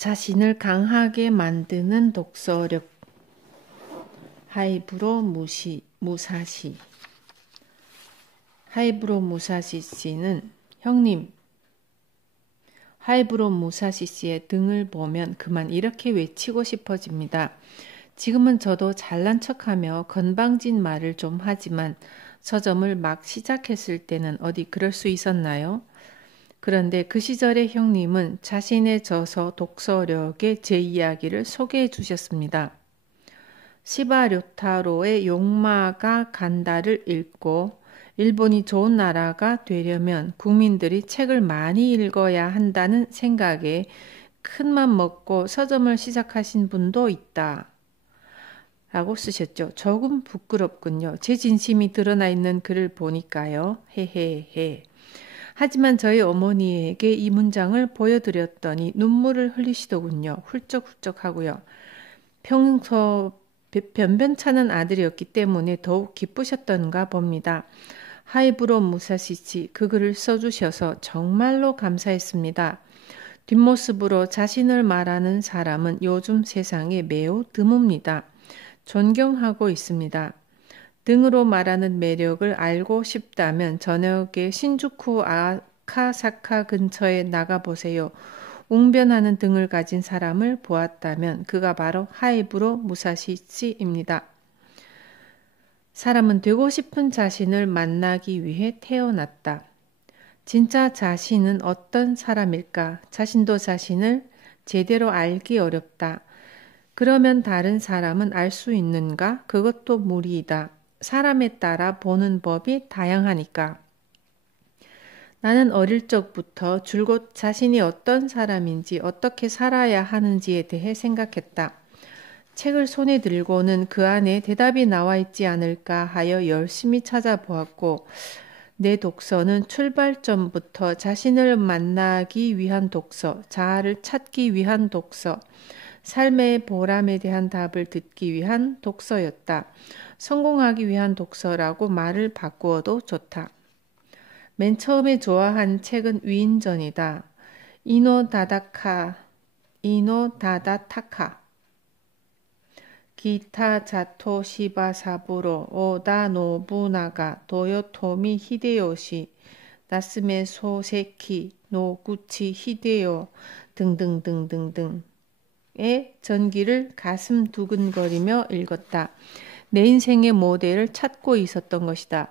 자신을 강하게 만드는 독서력. 하이브로 무사시. 하이브로 무사시 씨는 형님, 하이브로 무사시 씨의 등을 보면 그만 이렇게 외치고 싶어집니다. 지금은 저도 잘난 척하며 건방진 말을 좀 하지만 서점을 막 시작했을 때는 어디 그럴 수 있었나요? 그런데 그 시절의 형님은 자신의 저서 독서력의 제 이야기를 소개해 주셨습니다. 시바 료타로의 용마가 간다를 읽고 일본이 좋은 나라가 되려면 국민들이 책을 많이 읽어야 한다는 생각에 큰맘 먹고 서점을 시작하신 분도 있다. 라고 쓰셨죠. 조금 부끄럽군요. 제 진심이 드러나 있는 글을 보니까요. 헤헤헤. 하지만 저희 어머니에게 이 문장을 보여드렸더니 눈물을 흘리시더군요. 훌쩍훌쩍 하고요. 평소 변변찮은 아들이었기 때문에 더욱 기쁘셨던가 봅니다. 하이브로 무사시치 그 글을 써주셔서 정말로 감사했습니다. 뒷모습으로 자신을 말하는 사람은 요즘 세상에 매우 드뭅니다. 존경하고 있습니다. 등으로 말하는 매력을 알고 싶다면 저녁에 신주쿠 아카사카 근처에 나가보세요. 웅변하는 등을 가진 사람을 보았다면 그가 바로 하이브로 무사시치입니다. 사람은 되고 싶은 자신을 만나기 위해 태어났다. 진짜 자신은 어떤 사람일까? 자신도 자신을 제대로 알기 어렵다. 그러면 다른 사람은 알 수 있는가? 그것도 무리이다. 사람에 따라 보는 법이 다양하니까. 나는 어릴 적부터 줄곧 자신이 어떤 사람인지 어떻게 살아야 하는지에 대해 생각했다. 책을 손에 들고는 그 안에 대답이 나와 있지 않을까 하여 열심히 찾아보았고 내 독서는 출발점부터 자신을 만나기 위한 독서, 자아를 찾기 위한 독서, 삶의 보람에 대한 답을 듣기 위한 독서였다. 성공하기 위한 독서라고 말을 바꾸어도 좋다. 맨 처음에 좋아한 책은 위인전이다. 이노다다타카 기타 자토 시바 사부로 오다 노부나가 도요토미 히데요시 나스메 소세키 노구치 히데요 등등등등등의 전기를 가슴 두근거리며 읽었다. 내 인생의 모델을 찾고 있었던 것이다.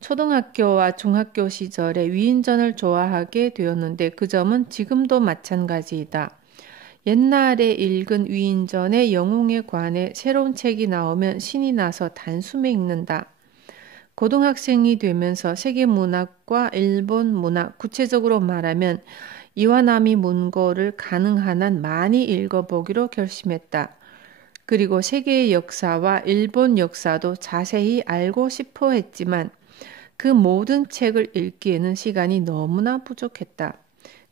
초등학교와 중학교 시절에 위인전을 좋아하게 되었는데 그 점은 지금도 마찬가지이다. 옛날에 읽은 위인전의 영웅에 관해 새로운 책이 나오면 신이 나서 단숨에 읽는다. 고등학생이 되면서 세계 문학과 일본 문학, 구체적으로 말하면 이와나미 문고를 가능한 한 많이 읽어보기로 결심했다. 그리고 세계의 역사와 일본 역사도 자세히 알고 싶어 했지만 그 모든 책을 읽기에는 시간이 너무나 부족했다.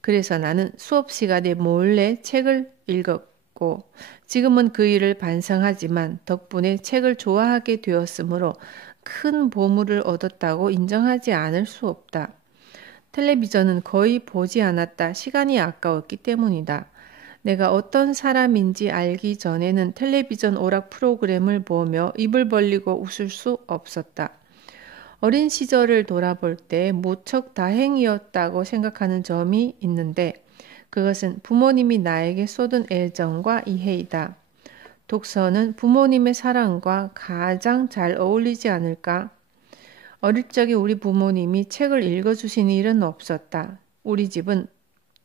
그래서 나는 수업 시간에 몰래 책을 읽었고 지금은 그 일을 반성하지만 덕분에 책을 좋아하게 되었으므로 큰 보물을 얻었다고 인정하지 않을 수 없다. 텔레비전은 거의 보지 않았다. 시간이 아까웠기 때문이다. 내가 어떤 사람인지 알기 전에는 텔레비전 오락 프로그램을 보며 입을 벌리고 웃을 수 없었다. 어린 시절을 돌아볼 때 무척 다행이었다고 생각하는 점이 있는데 그것은 부모님이 나에게 쏟은 애정과 이해이다. 독서는 부모님의 사랑과 가장 잘 어울리지 않을까? 어릴 적에 우리 부모님이 책을 읽어주신 일은 없었다. 우리 집은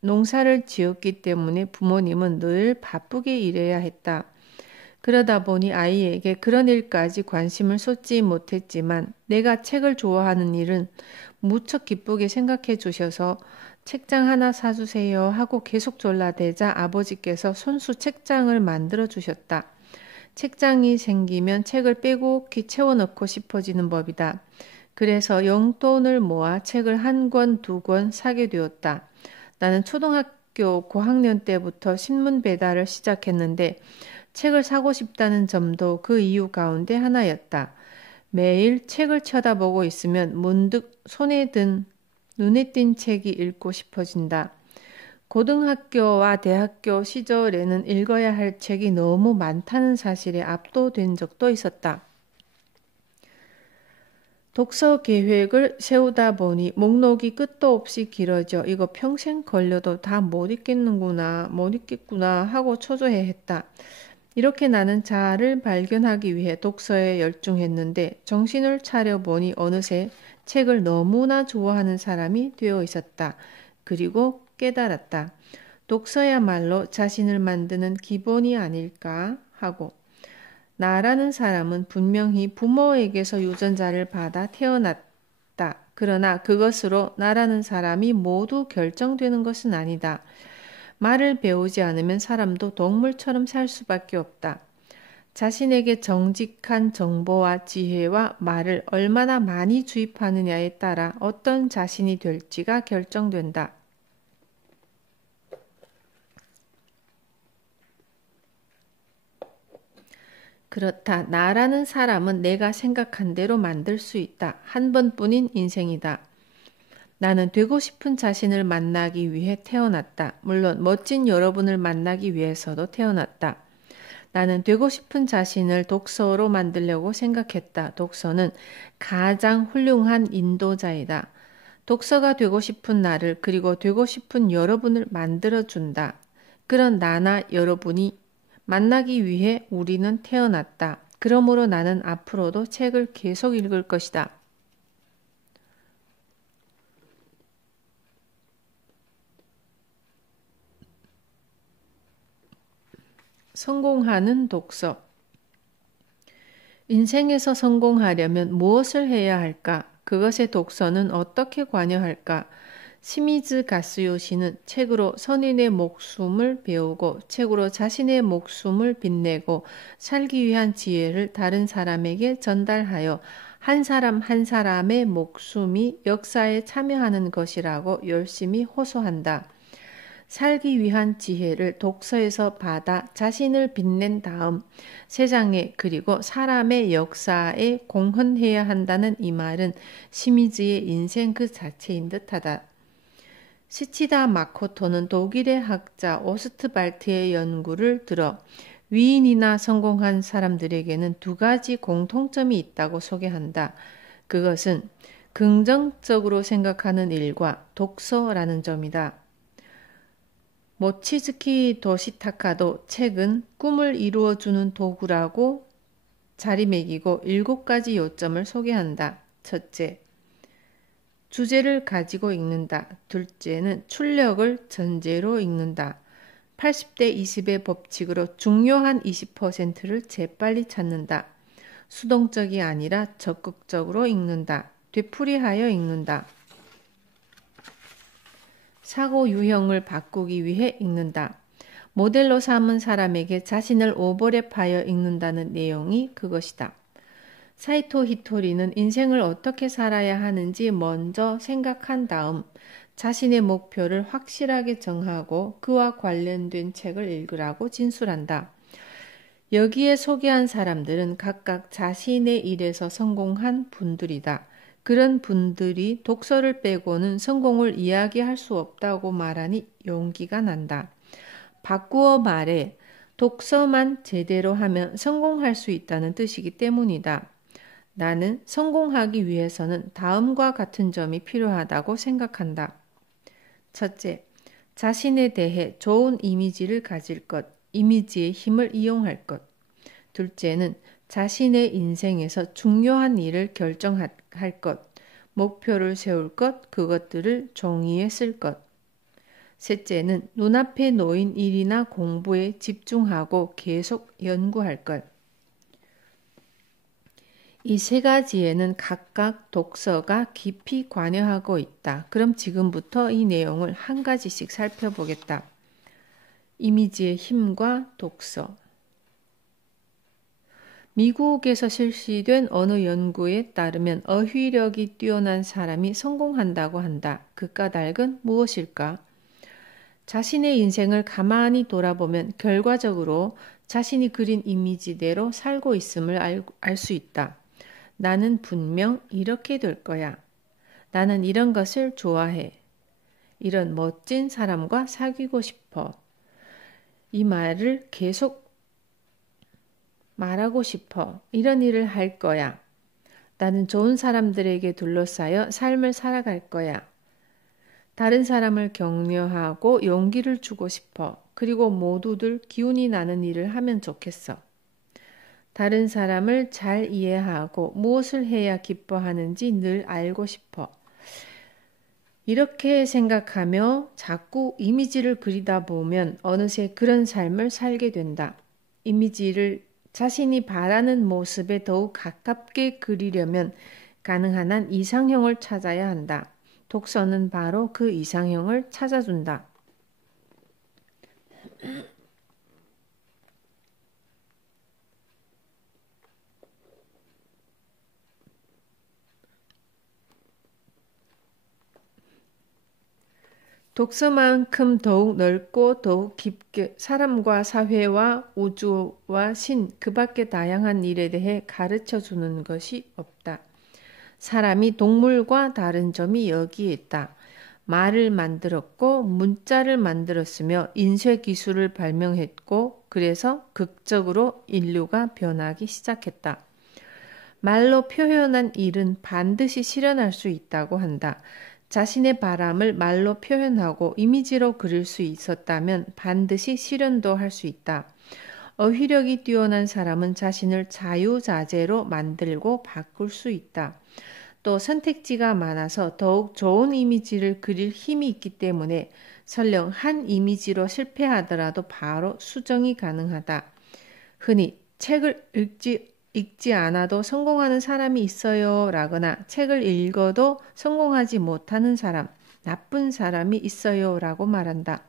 농사를 지었기 때문에 부모님은 늘 바쁘게 일해야 했다. 그러다 보니 아이에게 그런 일까지 관심을 쏟지 못했지만 내가 책을 좋아하는 일은 무척 기쁘게 생각해 주셔서 책장 하나 사주세요 하고 계속 졸라대자 아버지께서 손수 책장을 만들어 주셨다. 책장이 생기면 책을 빼곡히 채워넣고 싶어지는 법이다. 그래서 용돈을 모아 책을 한 권, 두 권 사게 되었다. 나는 초등학교 고학년 때부터 신문 배달을 시작했는데 책을 사고 싶다는 점도 그 이유 가운데 하나였다. 매일 책을 쳐다보고 있으면 문득 눈에 띈 책이 읽고 싶어진다. 고등학교와 대학교 시절에는 읽어야 할 책이 너무 많다는 사실에 압도된 적도 있었다. 독서 계획을 세우다 보니 목록이 끝도 없이 길어져 이거 평생 걸려도 다 못 읽겠구나 하고 초조해했다. 이렇게 나는 자아를 발견하기 위해 독서에 열중했는데 정신을 차려보니 어느새 책을 너무나 좋아하는 사람이 되어 있었다. 그리고 깨달았다. 독서야말로 자신을 만드는 기본이 아닐까 하고. 나라는 사람은 분명히 부모에게서 유전자를 받아 태어났다. 그러나 그것으로 나라는 사람이 모두 결정되는 것은 아니다. 말을 배우지 않으면 사람도 동물처럼 살 수밖에 없다. 자신에게 정직한 정보와 지혜와 말을 얼마나 많이 주입하느냐에 따라 어떤 자신이 될지가 결정된다. 그렇다. 나라는 사람은 내가 생각한 대로 만들 수 있다. 한 번뿐인 인생이다. 나는 되고 싶은 자신을 만나기 위해 태어났다. 물론 멋진 여러분을 만나기 위해서도 태어났다. 나는 되고 싶은 자신을 독서로 만들려고 생각했다. 독서는 가장 훌륭한 인도자이다. 독서가 되고 싶은 나를 그리고 되고 싶은 여러분을 만들어준다. 그런 나나 여러분이 만나기 위해 우리는 태어났다. 그러므로 나는 앞으로도 책을 계속 읽을 것이다. 성공하는 독서. 인생에서 성공하려면 무엇을 해야 할까? 그것에 독서는 어떻게 관여할까? 시미즈 가스요시는 책으로 선인의 목숨을 배우고 책으로 자신의 목숨을 빛내고 살기 위한 지혜를 다른 사람에게 전달하여 한 사람 한 사람의 목숨이 역사에 참여하는 것이라고 열심히 호소한다. 살기 위한 지혜를 독서에서 받아 자신을 빛낸 다음 세상에 그리고 사람의 역사에 공헌해야 한다는 이 말은 시미즈의 인생 그 자체인 듯하다. 시치다 마코토는 독일의 학자 오스트발트의 연구를 들어 위인이나 성공한 사람들에게는 두 가지 공통점이 있다고 소개한다. 그것은 긍정적으로 생각하는 일과 독서라는 점이다. 모치즈키 도시타카도 책은 꿈을 이루어주는 도구라고 자리매기고 7가지 요점을 소개한다. 첫째, 주제를 가지고 읽는다. 둘째는 출력을 전제로 읽는다. 80대 20의 법칙으로 중요한 20%를 재빨리 찾는다. 수동적이 아니라 적극적으로 읽는다. 되풀이하여 읽는다. 사고 유형을 바꾸기 위해 읽는다. 모델로 삼은 사람에게 자신을 오버랩하여 읽는다는 내용이 그것이다. 사이토 히토리는 인생을 어떻게 살아야 하는지 먼저 생각한 다음 자신의 목표를 확실하게 정하고 그와 관련된 책을 읽으라고 진술한다. 여기에 소개한 사람들은 각각 자신의 일에서 성공한 분들이다. 그런 분들이 독서를 빼고는 성공을 이야기할 수 없다고 말하니 용기가 난다. 바꾸어 말해 독서만 제대로 하면 성공할 수 있다는 뜻이기 때문이다. 나는 성공하기 위해서는 다음과 같은 점이 필요하다고 생각한다. 첫째, 자신에 대해 좋은 이미지를 가질 것, 이미지의 힘을 이용할 것. 둘째는 자신의 인생에서 중요한 일을 결정할 것, 목표를 세울 것, 그것들을 종이에 쓸 것. 셋째는 눈앞에 놓인 일이나 공부에 집중하고 계속 연구할 것. 이 세 가지에는 각각 독서가 깊이 관여하고 있다. 그럼 지금부터 이 내용을 한 가지씩 살펴보겠다. 이미지의 힘과 독서. 미국에서 실시된 어느 연구에 따르면 어휘력이 뛰어난 사람이 성공한다고 한다. 그 까닭은 무엇일까? 자신의 인생을 가만히 돌아보면 결과적으로 자신이 그린 이미지대로 살고 있음을 알 수 있다. 나는 분명 이렇게 될 거야. 나는 이런 것을 좋아해. 이런 멋진 사람과 사귀고 싶어. 이 말을 계속 말하고 싶어. 이런 일을 할 거야. 나는 좋은 사람들에게 둘러싸여 삶을 살아갈 거야. 다른 사람을 격려하고 용기를 주고 싶어. 그리고 모두들 기운이 나는 일을 하면 좋겠어. 다른 사람을 잘 이해하고 무엇을 해야 기뻐하는지 늘 알고 싶어. 이렇게 생각하며 자꾸 이미지를 그리다 보면 어느새 그런 삶을 살게 된다. 이미지를 자신이 바라는 모습에 더욱 가깝게 그리려면 가능한 한 이상형을 찾아야 한다. 독서는 바로 그 이상형을 찾아준다. 독서만큼 더욱 넓고 더욱 깊게 사람과 사회와 우주와 신, 그 밖의 다양한 일에 대해 가르쳐 주는 것이 없다. 사람이 동물과 다른 점이 여기에 있다. 말을 만들었고 문자를 만들었으며 인쇄 기술을 발명했고 그래서 극적으로 인류가 변하기 시작했다. 말로 표현한 일은 반드시 실현할 수 있다고 한다. 자신의 바람을 말로 표현하고 이미지로 그릴 수 있었다면 반드시 실현도 할 수 있다. 어휘력이 뛰어난 사람은 자신을 자유자재로 만들고 바꿀 수 있다. 또 선택지가 많아서 더욱 좋은 이미지를 그릴 힘이 있기 때문에 설령 한 이미지로 실패하더라도 바로 수정이 가능하다. 흔히 책을 읽지 않아도 성공하는 사람이 있어요 라거나 책을 읽어도 성공하지 못하는 사람, 나쁜 사람이 있어요 라고 말한다.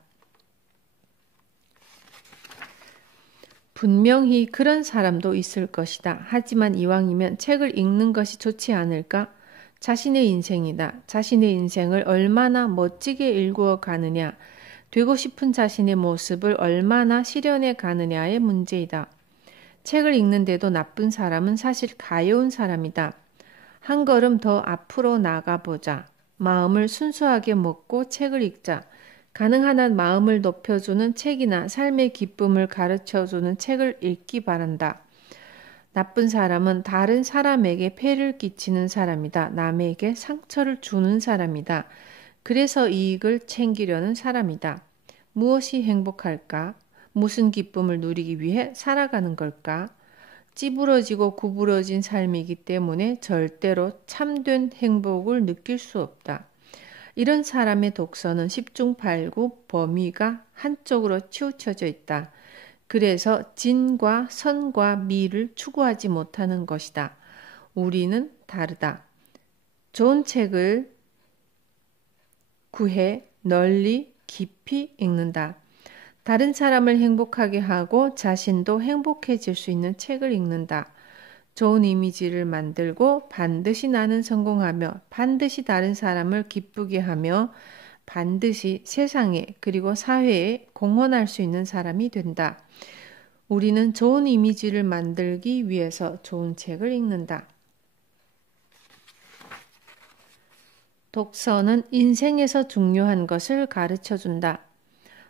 분명히 그런 사람도 있을 것이다. 하지만 이왕이면 책을 읽는 것이 좋지 않을까? 자신의 인생이다. 자신의 인생을 얼마나 멋지게 일구어 가느냐, 되고 싶은 자신의 모습을 얼마나 실현해 가느냐의 문제이다. 책을 읽는데도 나쁜 사람은 사실 가여운 사람이다. 한 걸음 더 앞으로 나가보자. 마음을 순수하게 먹고 책을 읽자. 가능한 한 마음을 높여주는 책이나 삶의 기쁨을 가르쳐주는 책을 읽기 바란다. 나쁜 사람은 다른 사람에게 폐를 끼치는 사람이다. 남에게 상처를 주는 사람이다. 그래서 이익을 챙기려는 사람이다. 무엇이 행복할까? 무슨 기쁨을 누리기 위해 살아가는 걸까? 찌부러지고 구부러진 삶이기 때문에 절대로 참된 행복을 느낄 수 없다. 이런 사람의 독서는 십중팔구 범위가 한쪽으로 치우쳐져 있다. 그래서 진과 선과 미를 추구하지 못하는 것이다. 우리는 다르다. 좋은 책을 구해 널리 깊이 읽는다. 다른 사람을 행복하게 하고 자신도 행복해질 수 있는 책을 읽는다. 좋은 이미지를 만들고 반드시 나는 성공하며 반드시 다른 사람을 기쁘게 하며 반드시 세상에 그리고 사회에 공헌할 수 있는 사람이 된다. 우리는 좋은 이미지를 만들기 위해서 좋은 책을 읽는다. 독서는 인생에서 중요한 것을 가르쳐준다.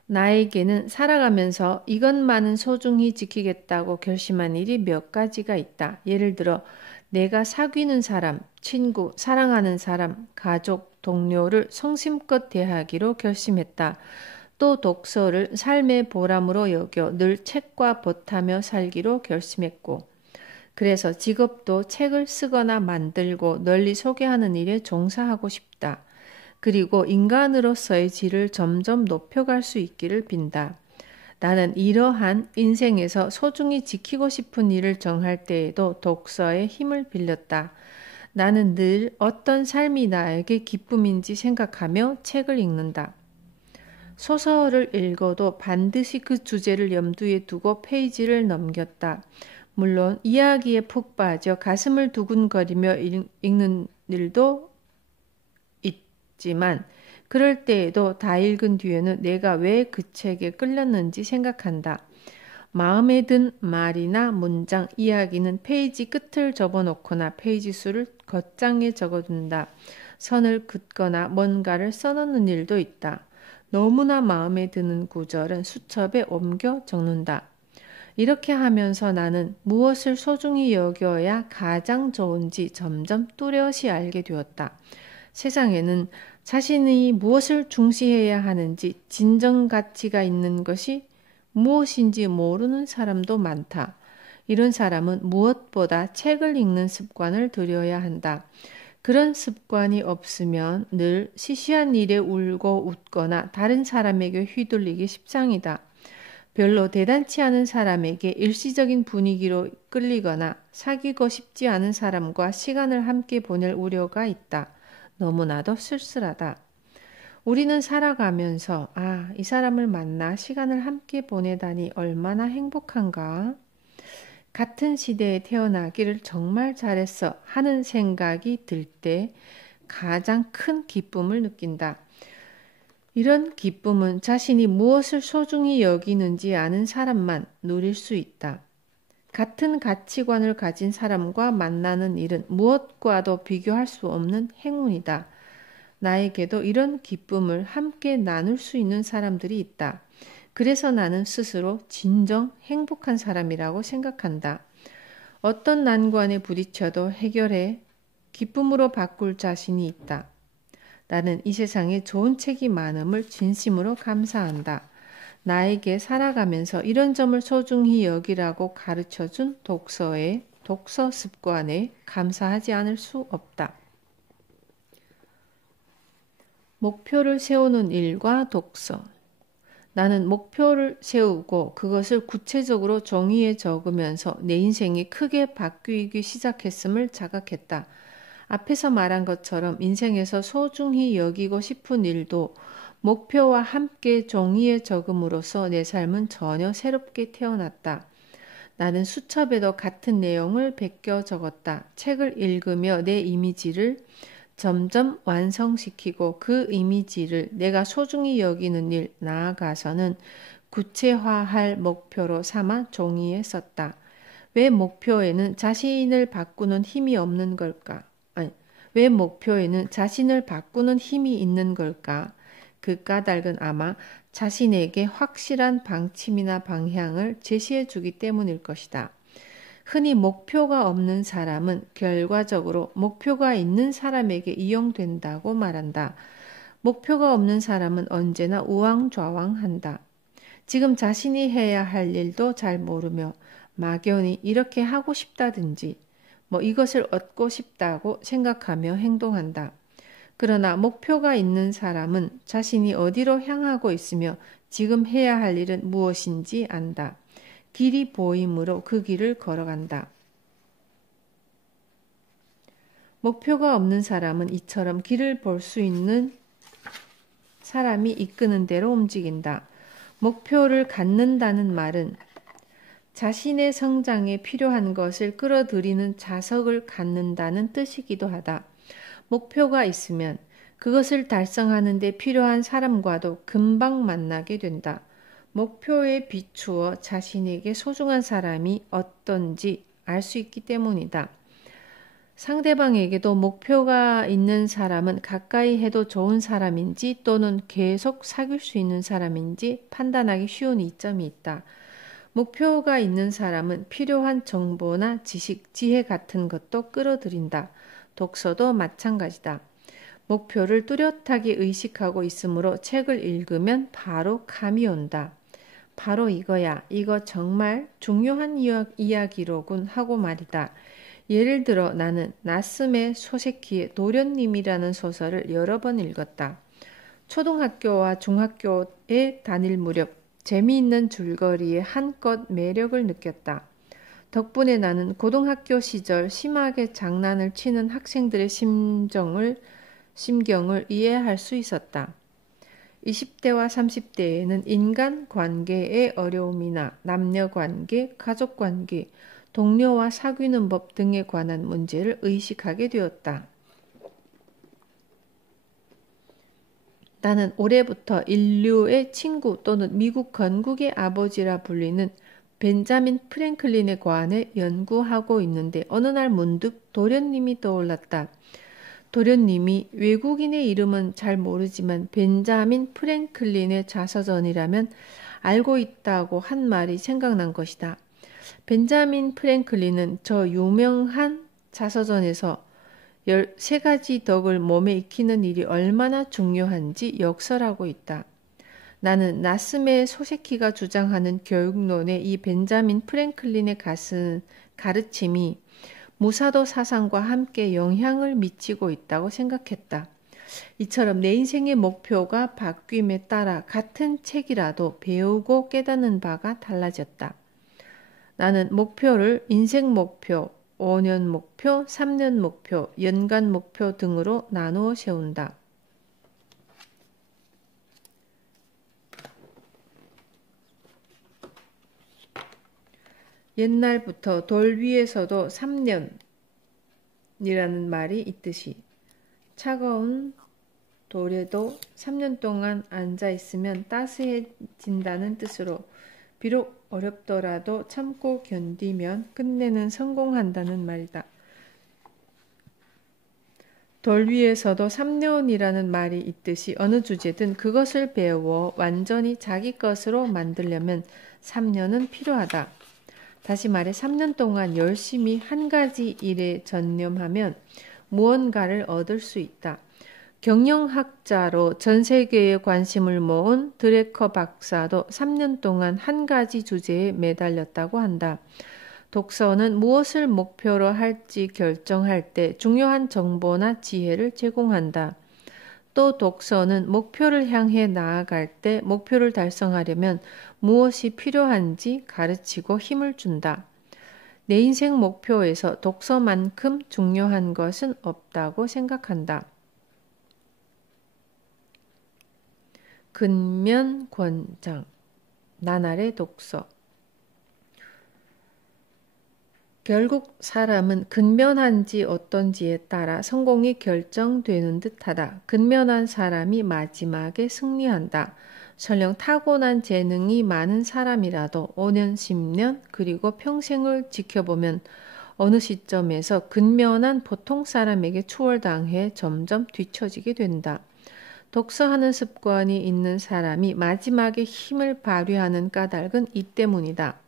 나에게는 살아가면서 이것만은 소중히 지키겠다고 결심한 일이 몇 가지가 있다. 예를 들어 내가 사귀는 사람, 친구, 사랑하는 사람, 가족, 동료를 성심껏 대하기로 결심했다. 또 독서를 삶의 보람으로 여겨 늘 책과 벗하며 살기로 결심했고 그래서 직업도 책을 쓰거나 만들고 널리 소개하는 일에 종사하고 싶다. 그리고 인간으로서의 질을 점점 높여갈 수 있기를 빈다. 나는 이러한 인생에서 소중히 지키고 싶은 일을 정할 때에도 독서의 힘을 빌렸다. 나는 늘 어떤 삶이 나에게 기쁨인지 생각하며 책을 읽는다. 소설을 읽어도 반드시 그 주제를 염두에 두고 페이지를 넘겼다. 물론 이야기에 푹 빠져 가슴을 두근거리며 읽는 일도 있지만 그럴 때에도 다 읽은 뒤에는 내가 왜 그 책에 끌렸는지 생각한다. 마음에 든 말이나 문장, 이야기는 페이지 끝을 접어놓거나 페이지 수를 겉장에 적어둔다. 선을 긋거나 뭔가를 써놓는 일도 있다. 너무나 마음에 드는 구절은 수첩에 옮겨 적는다. 이렇게 하면서 나는 무엇을 소중히 여겨야 가장 좋은지 점점 뚜렷이 알게 되었다. 세상에는 자신이 무엇을 중시해야 하는지 진정 가치가 있는 것이 무엇인지 모르는 사람도 많다. 이런 사람은 무엇보다 책을 읽는 습관을 들여야 한다. 그런 습관이 없으면 늘 시시한 일에 울고 웃거나 다른 사람에게 휘둘리기 십상이다. 별로 대단치 않은 사람에게 일시적인 분위기로 끌리거나 사귀고 싶지 않은 사람과 시간을 함께 보낼 우려가 있다. 너무나도 쓸쓸하다. 우리는 살아가면서 이 사람을 만나 시간을 함께 보내다니 얼마나 행복한가? 같은 시대에 태어나기를 정말 잘했어 하는 생각이 들 때 가장 큰 기쁨을 느낀다. 이런 기쁨은 자신이 무엇을 소중히 여기는지 아는 사람만 누릴 수 있다. 같은 가치관을 가진 사람과 만나는 일은 무엇과도 비교할 수 없는 행운이다. 나에게도 이런 기쁨을 함께 나눌 수 있는 사람들이 있다. 그래서 나는 스스로 진정 행복한 사람이라고 생각한다. 어떤 난관에 부딪혀도 해결해 기쁨으로 바꿀 자신이 있다. 나는 이 세상에 좋은 책이 많음을 진심으로 감사한다. 나에게 살아가면서 이런 점을 소중히 여기라고 가르쳐준 독서 습관에 감사하지 않을 수 없다. 목표를 세우는 일과 독서. 나는 목표를 세우고 그것을 구체적으로 종이에 적으면서 내 인생이 크게 바뀌기 시작했음을 자각했다. 앞에서 말한 것처럼 인생에서 소중히 여기고 싶은 일도 목표와 함께 종이에 적음으로써 내 삶은 전혀 새롭게 태어났다. 나는 수첩에도 같은 내용을 베껴 적었다. 책을 읽으며 내 이미지를 점점 완성시키고 그 이미지를 내가 소중히 여기는 일, 나아가서는 구체화할 목표로 삼아 종이에 썼다. 왜 목표에는 자신을 바꾸는 힘이 없는 걸까? 왜 목표에는 자신을 바꾸는 힘이 있는 걸까? 그 까닭은 아마 자신에게 확실한 방침이나 방향을 제시해 주기 때문일 것이다. 흔히 목표가 없는 사람은 결과적으로 목표가 있는 사람에게 이용된다고 말한다. 목표가 없는 사람은 언제나 우왕좌왕한다. 지금 자신이 해야 할 일도 잘 모르며 막연히 이렇게 하고 싶다든지 이것을 얻고 싶다고 생각하며 행동한다. 그러나 목표가 있는 사람은 자신이 어디로 향하고 있으며 지금 해야 할 일은 무엇인지 안다. 길이 보임으로 그 길을 걸어간다. 목표가 없는 사람은 이처럼 길을 볼 수 있는 사람이 이끄는 대로 움직인다. 목표를 갖는다는 말은 자신의 성장에 필요한 것을 끌어들이는 자석을 갖는다는 뜻이기도 하다. 목표가 있으면 그것을 달성하는 데 필요한 사람과도 금방 만나게 된다. 목표에 비추어 자신에게 소중한 사람이 어떤지 알 수 있기 때문이다. 상대방에게도 목표가 있는 사람은 가까이 해도 좋은 사람인지 또는 계속 사귈 수 있는 사람인지 판단하기 쉬운 이점이 있다. 목표가 있는 사람은 필요한 정보나 지식, 지혜 같은 것도 끌어들인다. 독서도 마찬가지다. 목표를 뚜렷하게 의식하고 있으므로 책을 읽으면 바로 감이 온다. 바로 이거야. 이거 정말 중요한 이야기로군 하고 말이다. 예를 들어 나는 나스메 소세키의 도련님이라는 소설을 여러 번 읽었다. 초등학교와 중학교에 다닐 무렵 재미있는 줄거리에 한껏 매력을 느꼈다. 덕분에 나는 고등학교 시절 심하게 장난을 치는 학생들의 심경을 이해할 수 있었다. 20대와 30대에는 인간관계의 어려움이나 남녀관계, 가족관계, 동료와 사귀는 법 등에 관한 문제를 의식하게 되었다. 나는 올해부터 인류의 친구 또는 미국 건국의 아버지라 불리는 벤자민 프랭클린에 관해 연구하고 있는데 어느 날 문득 도련님이 떠올랐다. 도련님이 외국인의 이름은 잘 모르지만 벤자민 프랭클린의 자서전이라면 알고 있다고 한 말이 생각난 것이다. 벤자민 프랭클린은 저 유명한 자서전에서 13가지 덕을 몸에 익히는 일이 얼마나 중요한지 역설하고 있다. 나는 나스메 소세키가 주장하는 교육론의 이 벤자민 프랭클린의 가르침이 무사도 사상과 함께 영향을 미치고 있다고 생각했다. 이처럼 내 인생의 목표가 바뀜에 따라 같은 책이라도 배우고 깨닫는 바가 달라졌다. 나는 목표를 인생 목표, 5년 목표, 3년 목표, 연간 목표 등으로 나누어 세운다. 옛날부터 돌 위에서도 3년이라는 말이 있듯이 차가운 돌에도 3년 동안 앉아 있으면 따스해진다는 뜻으로 비록 어렵더라도 참고 견디면 끝내는 성공한다는 말이다. 돌 위에서도 3년이라는 말이 있듯이 어느 주제든 그것을 배워 완전히 자기 것으로 만들려면 3년은 필요하다. 다시 말해 3년 동안 열심히 한 가지 일에 전념하면 무언가를 얻을 수 있다. 경영학자로 전 세계에 관심을 모은 드레커 박사도 3년 동안 한 가지 주제에 매달렸다고 한다. 독서는 무엇을 목표로 할지 결정할 때 중요한 정보나 지혜를 제공한다. 또 독서는 목표를 향해 나아갈 때 목표를 달성하려면 무엇이 필요한지 가르치고 힘을 준다. 내 인생 목표에서 독서만큼 중요한 것은 없다고 생각한다. 근면권장, 나날의 독서. 결국 사람은 근면한지 어떤지에 따라 성공이 결정되는 듯하다. 근면한 사람이 마지막에 승리한다. 설령 타고난 재능이 많은 사람이라도 5년, 10년, 그리고 평생을 지켜보면 어느 시점에서 근면한 보통 사람에게 추월당해 점점 뒤처지게 된다. 독서하는 습관이 있는 사람이 마지막에 힘을 발휘하는 까닭은 이 때문이다.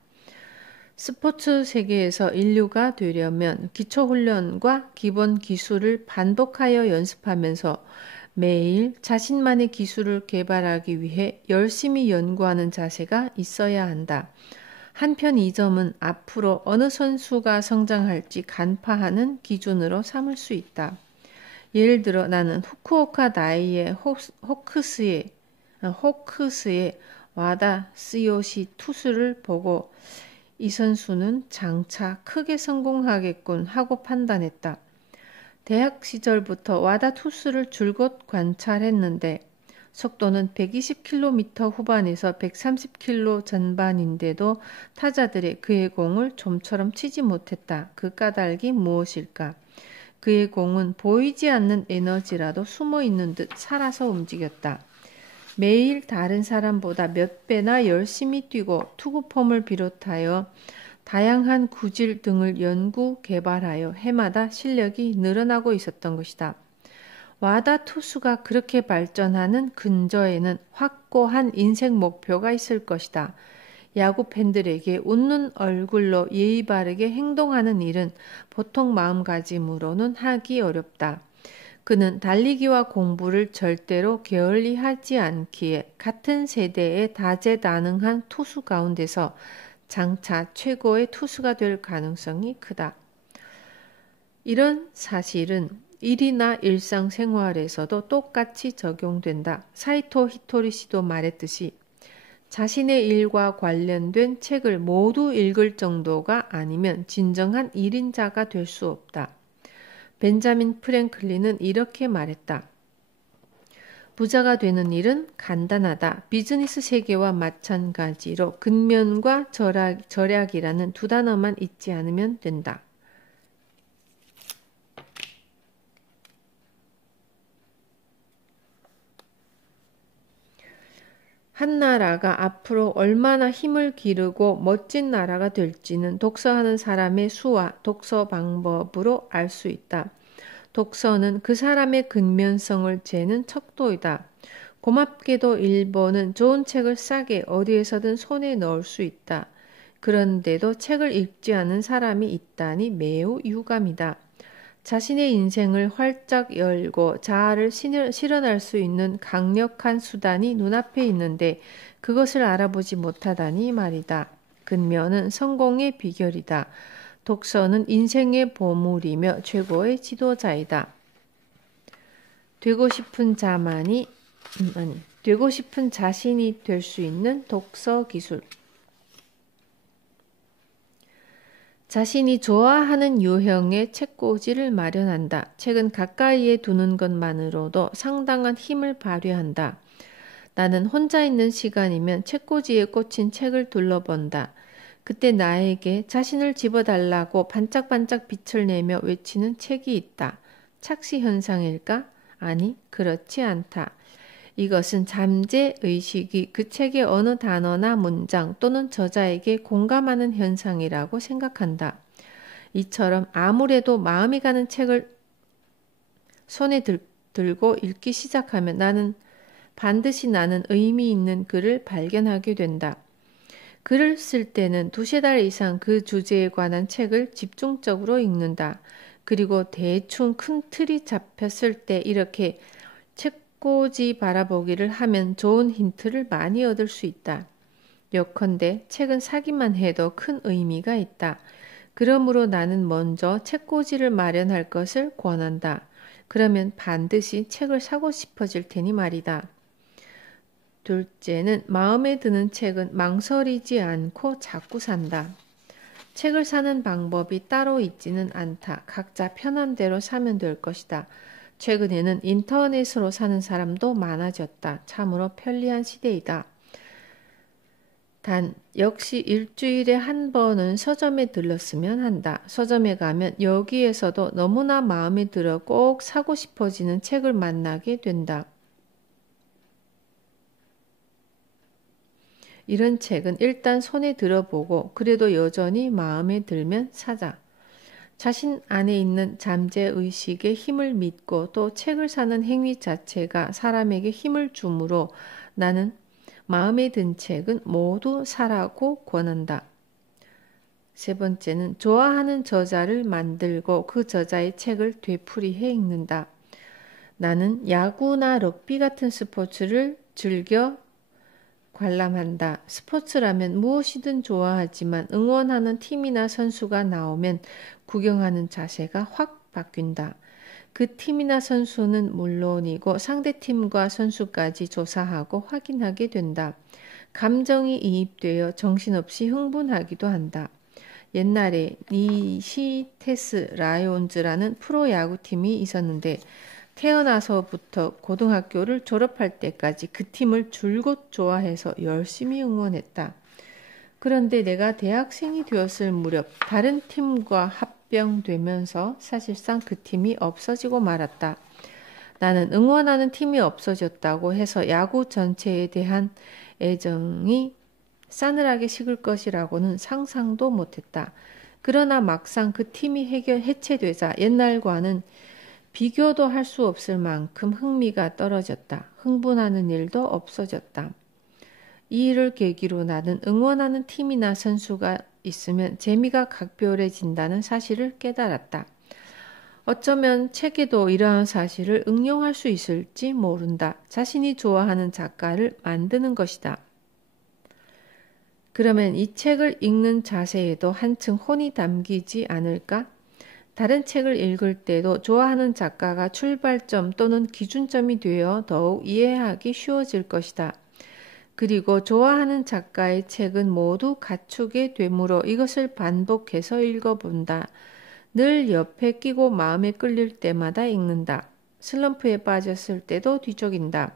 스포츠 세계에서 인류가 되려면 기초훈련과 기본 기술을 반복하여 연습하면서 매일 자신만의 기술을 개발하기 위해 열심히 연구하는 자세가 있어야 한다. 한편 이 점은 앞으로 어느 선수가 성장할지 간파하는 기준으로 삼을 수 있다. 예를 들어 나는 후쿠오카 다이의 호크스의 와다 스요시 투수를 보고 이 선수는 장차 크게 성공하겠군 하고 판단했다. 대학 시절부터 와다 투수를 줄곧 관찰했는데 속도는 120km 후반에서 130km 전반인데도 타자들이 그의 공을 좀처럼 치지 못했다. 그 까닭이 무엇일까? 그의 공은 보이지 않는 에너지라도 숨어있는 듯 살아서 움직였다. 매일 다른 사람보다 몇 배나 열심히 뛰고 투구폼을 비롯하여 다양한 구질 등을 연구 개발하여 해마다 실력이 늘어나고 있었던 것이다. 와다 투수가 그렇게 발전하는 근저에는 확고한 인생 목표가 있을 것이다. 야구 팬들에게 웃는 얼굴로 예의 바르게 행동하는 일은 보통 마음가짐으로는 하기 어렵다. 그는 달리기와 공부를 절대로 게을리하지 않기에 같은 세대의 다재다능한 투수 가운데서 장차 최고의 투수가 될 가능성이 크다. 이런 사실은 일이나 일상생활에서도 똑같이 적용된다. 사이토 히토리 씨도 말했듯이 자신의 일과 관련된 책을 모두 읽을 정도가 아니면 진정한 일인자가 될 수 없다. 벤자민 프랭클린은 이렇게 말했다. 부자가 되는 일은 간단하다. 비즈니스 세계와 마찬가지로 근면과 절약이라는 두 단어만 잊지 않으면 된다. 한 나라가 앞으로 얼마나 힘을 기르고 멋진 나라가 될지는 독서하는 사람의 수와 독서 방법으로 알 수 있다. 독서는 그 사람의 근면성을 재는 척도이다. 고맙게도 일본은 좋은 책을 싸게 어디에서든 손에 넣을 수 있다. 그런데도 책을 읽지 않은 사람이 있다니 매우 유감이다. 자신의 인생을 활짝 열고 자아를 실현할 수 있는 강력한 수단이 눈앞에 있는데 그것을 알아보지 못하다니 말이다. 근면은 성공의 비결이다. 독서는 인생의 보물이며 최고의 지도자이다. 되고 싶은 자신이 될 수 있는 독서 기술. 자신이 좋아하는 유형의 책꽂이를 마련한다. 책은 가까이에 두는 것만으로도 상당한 힘을 발휘한다. 나는 혼자 있는 시간이면 책꽂이에 꽂힌 책을 둘러본다. 그때 나에게 자신을 집어달라고 반짝반짝 빛을 내며 외치는 책이 있다. 착시 현상일까? 아니, 그렇지 않다. 이것은 잠재의식이 그 책의 어느 단어나 문장 또는 저자에게 공감하는 현상이라고 생각한다. 이처럼 아무래도 마음이 가는 책을 손에 들고 읽기 시작하면 반드시 나는 의미 있는 글을 발견하게 된다. 글을 쓸 때는 2~3달 이상 그 주제에 관한 책을 집중적으로 읽는다. 그리고 대충 큰 틀이 잡혔을 때 이렇게 책꽂이 바라보기를 하면 좋은 힌트를 많이 얻을 수 있다. 예컨대 책은 사기만 해도 큰 의미가 있다. 그러므로 나는 먼저 책꽂이를 마련할 것을 권한다. 그러면 반드시 책을 사고 싶어질 테니 말이다. 둘째는 마음에 드는 책은 망설이지 않고 자꾸 산다. 책을 사는 방법이 따로 있지는 않다. 각자 편한 대로 사면 될 것이다. 최근에는 인터넷으로 사는 사람도 많아졌다. 참으로 편리한 시대이다. 단 역시 일주일에 한 번은 서점에 들렀으면 한다. 서점에 가면 여기에서도 너무나 마음에 들어 꼭 사고 싶어지는 책을 만나게 된다. 이런 책은 일단 손에 들어보고 그래도 여전히 마음에 들면 사자. 자신 안에 있는 잠재의식의 힘을 믿고 또 책을 사는 행위 자체가 사람에게 힘을 주므로 나는 마음에 든 책은 모두 사라고 권한다. 세 번째는 좋아하는 저자를 만들고 그 저자의 책을 되풀이해 읽는다. 나는 야구나 럭비 같은 스포츠를 즐겨 관람한다. 스포츠라면 무엇이든 좋아하지만 응원하는 팀이나 선수가 나오면 구경하는 자세가 확 바뀐다. 그 팀이나 선수는 물론이고 상대팀과 선수까지 조사하고 확인하게 된다. 감정이 이입되어 정신없이 흥분하기도 한다. 옛날에 니시테스 라이온즈라는 프로야구팀이 있었는데 태어나서부터 고등학교를 졸업할 때까지 그 팀을 줄곧 좋아해서 열심히 응원했다. 그런데 내가 대학생이 되었을 무렵 다른 팀과 합병되면서 사실상 그 팀이 없어지고 말았다. 나는 응원하는 팀이 없어졌다고 해서 야구 전체에 대한 애정이 싸늘하게 식을 것이라고는 상상도 못했다. 그러나 막상 그 팀이 해체되자 옛날과는 비교도 할 수 없을 만큼 흥미가 떨어졌다. 흥분하는 일도 없어졌다. 이 일을 계기로 나는 응원하는 팀이나 선수가 있으면 재미가 각별해진다는 사실을 깨달았다. 어쩌면 책에도 이러한 사실을 응용할 수 있을지 모른다. 자신이 좋아하는 작가를 만드는 것이다. 그러면 이 책을 읽는 자세에도 한층 혼이 담기지 않을까? 다른 책을 읽을 때도 좋아하는 작가가 출발점 또는 기준점이 되어 더욱 이해하기 쉬워질 것이다. 그리고 좋아하는 작가의 책은 모두 갖추게 되므로 이것을 반복해서 읽어본다. 늘 옆에 끼고 마음에 끌릴 때마다 읽는다. 슬럼프에 빠졌을 때도 뒤척인다.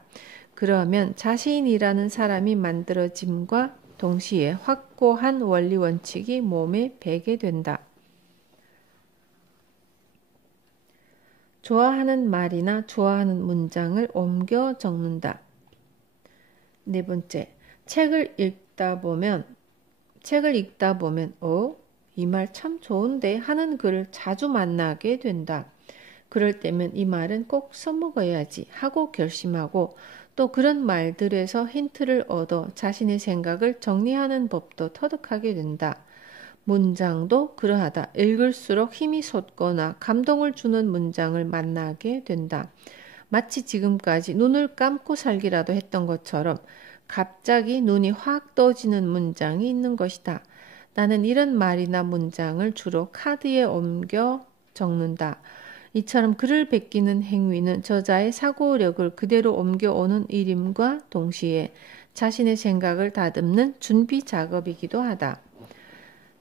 그러면 자신이라는 사람이 만들어짐과 동시에 확고한 원리 원칙이 몸에 배게 된다. 좋아하는 말이나 좋아하는 문장을 옮겨 적는다. 네 번째, 책을 읽다 보면 이 말 참 좋은데 하는 글을 자주 만나게 된다. 그럴 때면 이 말은 꼭 써먹어야지 하고 결심하고 또 그런 말들에서 힌트를 얻어 자신의 생각을 정리하는 법도 터득하게 된다. 문장도 그러하다. 읽을수록 힘이 솟거나 감동을 주는 문장을 만나게 된다. 마치 지금까지 눈을 감고 살기라도 했던 것처럼 갑자기 눈이 확 떠지는 문장이 있는 것이다. 나는 이런 말이나 문장을 주로 카드에 옮겨 적는다. 이처럼 글을 베끼는 행위는 저자의 사고력을 그대로 옮겨오는 일임과 동시에 자신의 생각을 다듬는 준비 작업이기도 하다.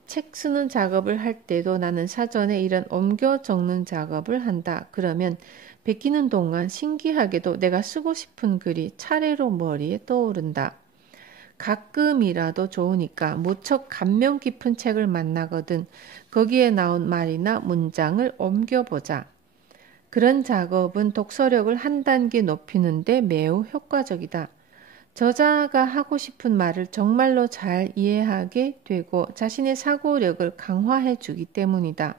책 쓰는 작업을 할 때도 나는 사전에 이런 옮겨 적는 작업을 한다. 그러면 베끼는 동안 신기하게도 내가 쓰고 싶은 글이 차례로 머리에 떠오른다. 가끔이라도 좋으니까 무척 감명 깊은 책을 만나거든 거기에 나온 말이나 문장을 옮겨보자. 그런 작업은 독서력을 한 단계 높이는데 매우 효과적이다. 저자가 하고 싶은 말을 정말로 잘 이해하게 되고 자신의 사고력을 강화해 주기 때문이다.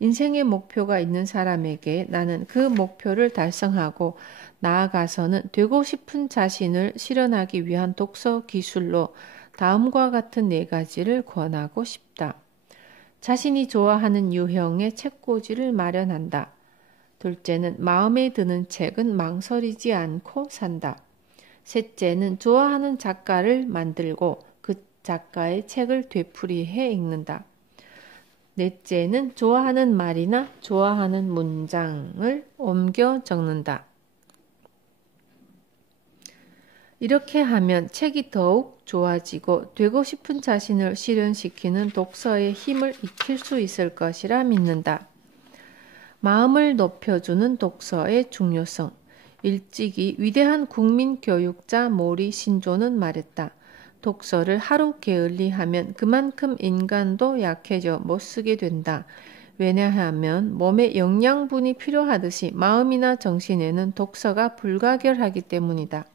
인생의 목표가 있는 사람에게 나는 그 목표를 달성하고 나아가서는 되고 싶은 자신을 실현하기 위한 독서 기술로 다음과 같은 4가지를 권하고 싶다. 자신이 좋아하는 유형의 책꽂이를 마련한다. 둘째는 마음에 드는 책은 망설이지 않고 산다. 셋째는 좋아하는 작가를 만들고 그 작가의 책을 되풀이해 읽는다. 넷째는 좋아하는 말이나 좋아하는 문장을 옮겨 적는다. 이렇게 하면 책이 더욱 좋아지고 되고 싶은 자신을 실현시키는 독서의 힘을 익힐 수 있을 것이라 믿는다. 마음을 높여주는 독서의 중요성. 일찍이 위대한 국민교육자 모리 신조는 말했다. 독서를 하루 게을리하면 그만큼 인간도 약해져 못쓰게 된다. 왜냐하면 몸에 영양분이 필요하듯이 마음이나 정신에는 독서가 불가결하기 때문이다.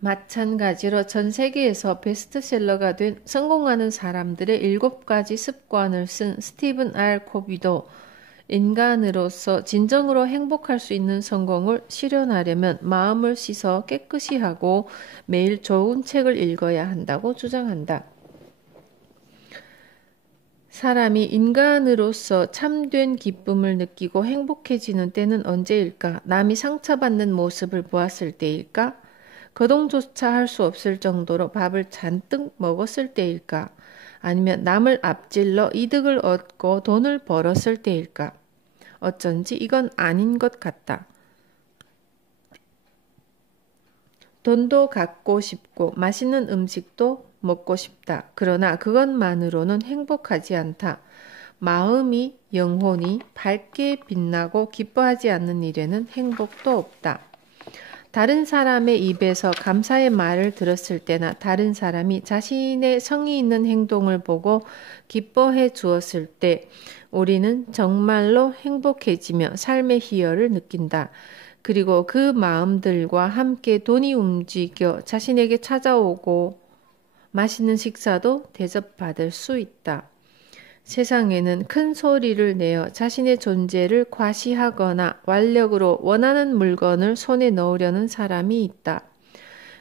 마찬가지로 전 세계에서 베스트셀러가 된 성공하는 사람들의 7가지 습관을 쓴 스티븐 R. 코비도 인간으로서 진정으로 행복할 수 있는 성공을 실현하려면 마음을 씻어 깨끗이 하고 매일 좋은 책을 읽어야 한다고 주장한다. 사람이 인간으로서 참된 기쁨을 느끼고 행복해지는 때는 언제일까? 남이 상처받는 모습을 보았을 때일까? 거동조차 할 수 없을 정도로 밥을 잔뜩 먹었을 때일까? 아니면 남을 앞질러 이득을 얻고 돈을 벌었을 때일까? 어쩐지 이건 아닌 것 같다. 돈도 갖고 싶고 맛있는 음식도 먹고 싶다. 그러나 그것만으로는 행복하지 않다. 마음이, 영혼이 밝게 빛나고 기뻐하지 않는 일에는 행복도 없다. 다른 사람의 입에서 감사의 말을 들었을 때나 다른 사람이 자신의 성의 있는 행동을 보고 기뻐해 주었을 때 우리는 정말로 행복해지며 삶의 희열을 느낀다. 그리고 그 마음들과 함께 돈이 움직여 자신에게 찾아오고 맛있는 식사도 대접받을 수 있다. 세상에는 큰 소리를 내어 자신의 존재를 과시하거나 완력으로 원하는 물건을 손에 넣으려는 사람이 있다.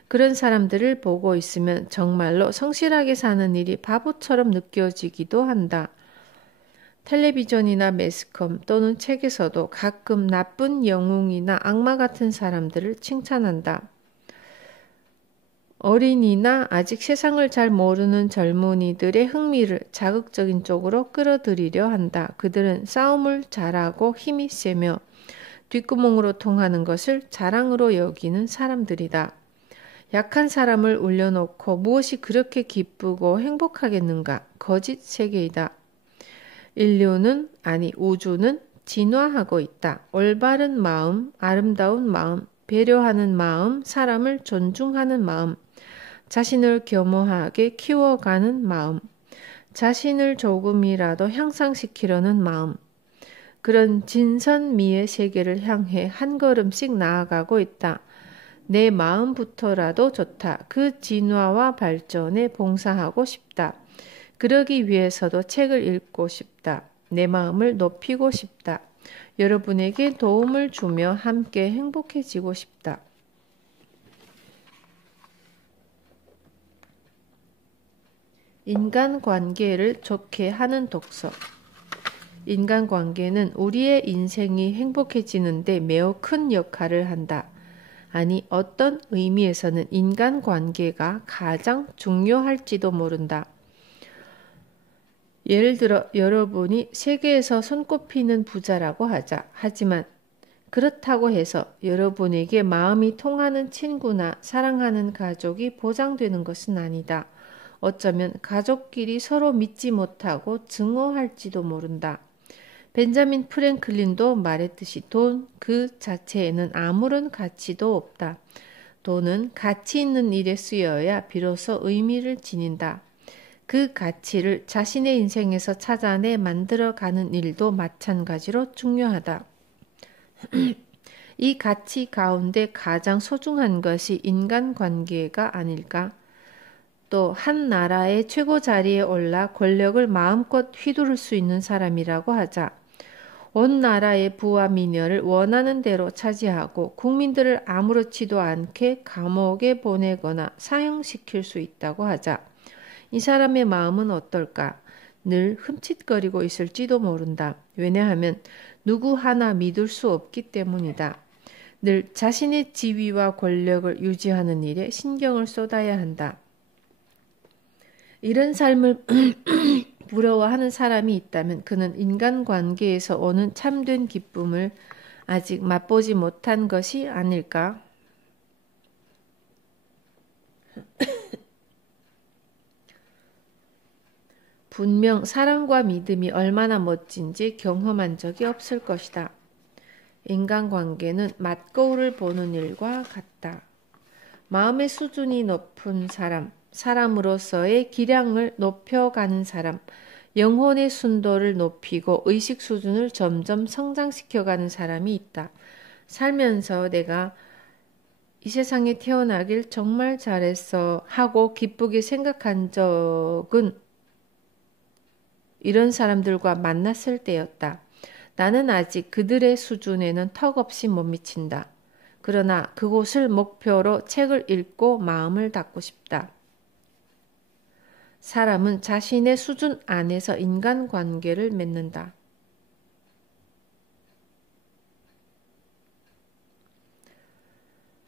그런 사람들을 보고 있으면 정말로 성실하게 사는 일이 바보처럼 느껴지기도 한다. 텔레비전이나 매스컴 또는 책에서도 가끔 나쁜 영웅이나 악마 같은 사람들을 칭찬한다. 어린이나 아직 세상을 잘 모르는 젊은이들의 흥미를 자극적인 쪽으로 끌어들이려 한다. 그들은 싸움을 잘하고 힘이 세며 뒷구멍으로 통하는 것을 자랑으로 여기는 사람들이다. 약한 사람을 올려놓고 무엇이 그렇게 기쁘고 행복하겠는가? 거짓 세계이다. 우주는 진화하고 있다. 올바른 마음, 아름다운 마음, 배려하는 마음, 사람을 존중하는 마음, 자신을 겸허하게 키워가는 마음, 자신을 조금이라도 향상시키려는 마음, 그런 진선미의 세계를 향해 한 걸음씩 나아가고 있다. 내 마음부터라도 좋다. 그 진화와 발전에 봉사하고 싶다. 그러기 위해서도 책을 읽고 싶다. 내 마음을 높이고 싶다. 여러분에게 도움을 주며 함께 행복해지고 싶다. 인간관계를 좋게 하는 독서. 인간관계는 우리의 인생이 행복해지는데 매우 큰 역할을 한다. 아니, 어떤 의미에서는 인간관계가 가장 중요할지도 모른다. 예를 들어 여러분이 세계에서 손꼽히는 부자라고 하자. 하지만 그렇다고 해서 여러분에게 마음이 통하는 친구나 사랑하는 가족이 보장되는 것은 아니다. 어쩌면 가족끼리 서로 믿지 못하고 증오할지도 모른다. 벤자민 프랭클린도 말했듯이 돈 그 자체에는 아무런 가치도 없다. 돈은 가치 있는 일에 쓰여야 비로소 의미를 지닌다. 그 가치를 자신의 인생에서 찾아내 만들어가는 일도 마찬가지로 중요하다. 이 가치 가운데 가장 소중한 것이 인간관계가 아닐까? 또 한 나라의 최고 자리에 올라 권력을 마음껏 휘두를 수 있는 사람이라고 하자. 온 나라의 부와 미녀를 원하는 대로 차지하고 국민들을 아무렇지도 않게 감옥에 보내거나 사형시킬 수 있다고 하자. 이 사람의 마음은 어떨까? 늘 흠칫거리고 있을지도 모른다. 왜냐하면 누구 하나 믿을 수 없기 때문이다. 늘 자신의 지위와 권력을 유지하는 일에 신경을 쏟아야 한다. 이런 삶을 부러워하는 사람이 있다면 그는 인간관계에서 오는 참된 기쁨을 아직 맛보지 못한 것이 아닐까? 분명 사랑과 믿음이 얼마나 멋진지 경험한 적이 없을 것이다. 인간관계는 맛거울을 보는 일과 같다. 마음의 수준이 높은 사람, 사람으로서의 기량을 높여가는 사람, 영혼의 순도를 높이고 의식 수준을 점점 성장시켜가는 사람이 있다. 살면서 내가 이 세상에 태어나길 정말 잘했어 하고 기쁘게 생각한 적은 이런 사람들과 만났을 때였다. 나는 아직 그들의 수준에는 턱없이 못 미친다. 그러나 그곳을 목표로 책을 읽고 마음을 닫고 싶다. 사람은 자신의 수준 안에서 인간관계를 맺는다.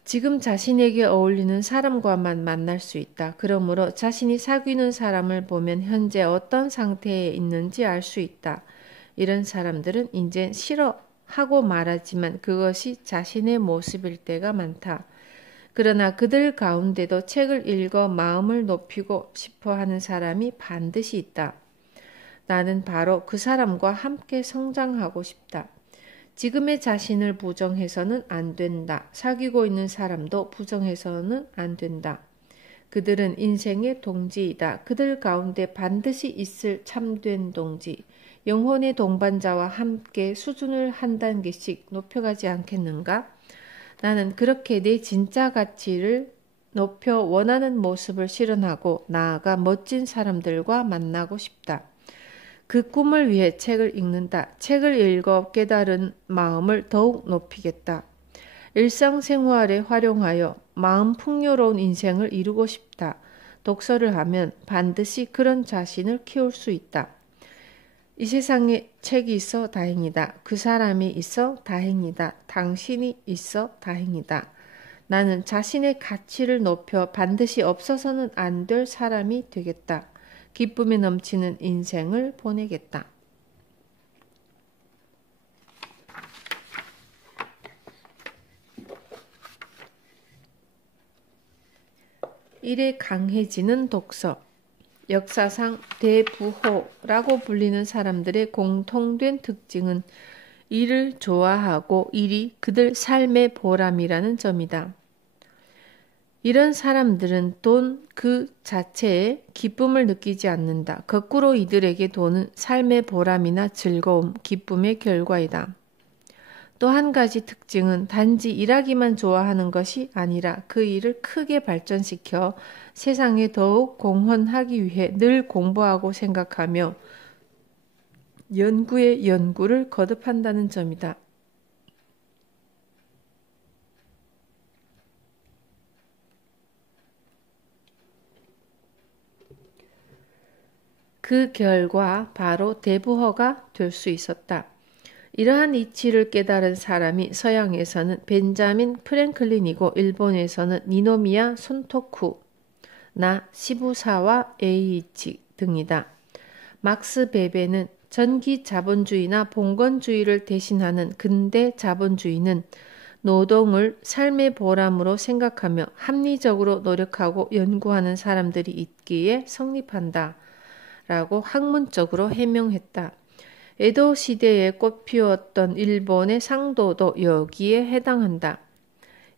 지금 자신에게 어울리는 사람과만 만날 수 있다. 그러므로 자신이 사귀는 사람을 보면 현재 어떤 상태에 있는지 알 수 있다. 이런 사람들은 이제 싫어하고 말하지만 그것이 자신의 모습일 때가 많다. 그러나 그들 가운데도 책을 읽어 마음을 높이고 싶어 하는 사람이 반드시 있다. 나는 바로 그 사람과 함께 성장하고 싶다. 지금의 자신을 부정해서는 안 된다. 사귀고 있는 사람도 부정해서는 안 된다. 그들은 인생의 동지이다. 그들 가운데 반드시 있을 참된 동지, 영혼의 동반자와 함께 수준을 한 단계씩 높여가지 않겠는가? 나는 그렇게 내 진짜 가치를 높여 원하는 모습을 실현하고 나아가 멋진 사람들과 만나고 싶다. 그 꿈을 위해 책을 읽는다. 책을 읽어 깨달은 마음을 더욱 높이겠다. 일상생활에 활용하여 마음 풍요로운 인생을 이루고 싶다. 독서를 하면 반드시 그런 자신을 키울 수 있다. 이 세상에 책이 있어 다행이다. 그 사람이 있어 다행이다. 당신이 있어 다행이다. 나는 자신의 가치를 높여 반드시 없어서는 안 될 사람이 되겠다. 기쁨이 넘치는 인생을 보내겠다. 일에 강해지는 독서. 역사상 대부호라고 불리는 사람들의 공통된 특징은 일을 좋아하고 일이 그들 삶의 보람이라는 점이다. 이런 사람들은 돈 그 자체에 기쁨을 느끼지 않는다. 거꾸로 이들에게 돈은 삶의 보람이나 즐거움, 기쁨의 결과이다. 또 한 가지 특징은 단지 일하기만 좋아하는 것이 아니라 그 일을 크게 발전시켜 세상에 더욱 공헌하기 위해 늘 공부하고 생각하며 연구에 연구를 거듭한다는 점이다. 그 결과 바로 대부호가 될 수 있었다. 이러한 이치를 깨달은 사람이 서양에서는 벤자민 프랭클린이고 일본에서는 니노미야 손토쿠, 나 시부사와 에이이치 등이다. 막스 베베는 전기 자본주의나 봉건주의를 대신하는 근대 자본주의는 노동을 삶의 보람으로 생각하며 합리적으로 노력하고 연구하는 사람들이 있기에 성립한다. 라고 학문적으로 해명했다. 에도 시대에 꽃피웠던 일본의 상도도 여기에 해당한다.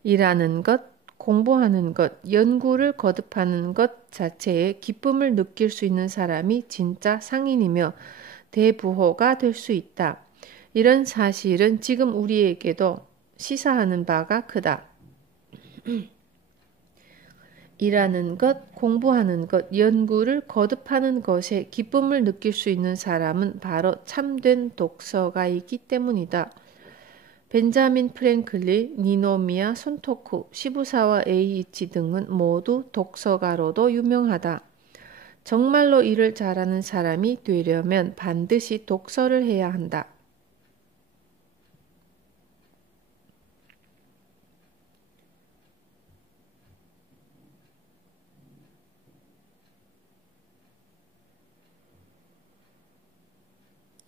일하는 것, 공부하는 것, 연구를 거듭하는 것 자체에 기쁨을 느낄 수 있는 사람이 진짜 상인이며 대부호가 될 수 있다. 이런 사실은 지금 우리에게도 시사하는 바가 크다. 일하는 것, 공부하는 것, 연구를 거듭하는 것에 기쁨을 느낄 수 있는 사람은 바로 참된 독서가이기 때문이다. 벤자민 프랭클린, 니노미야 손토쿠, 시부사와 에이이치 등은 모두 독서가로도 유명하다. 정말로 일을 잘하는 사람이 되려면 반드시 독서를 해야 한다.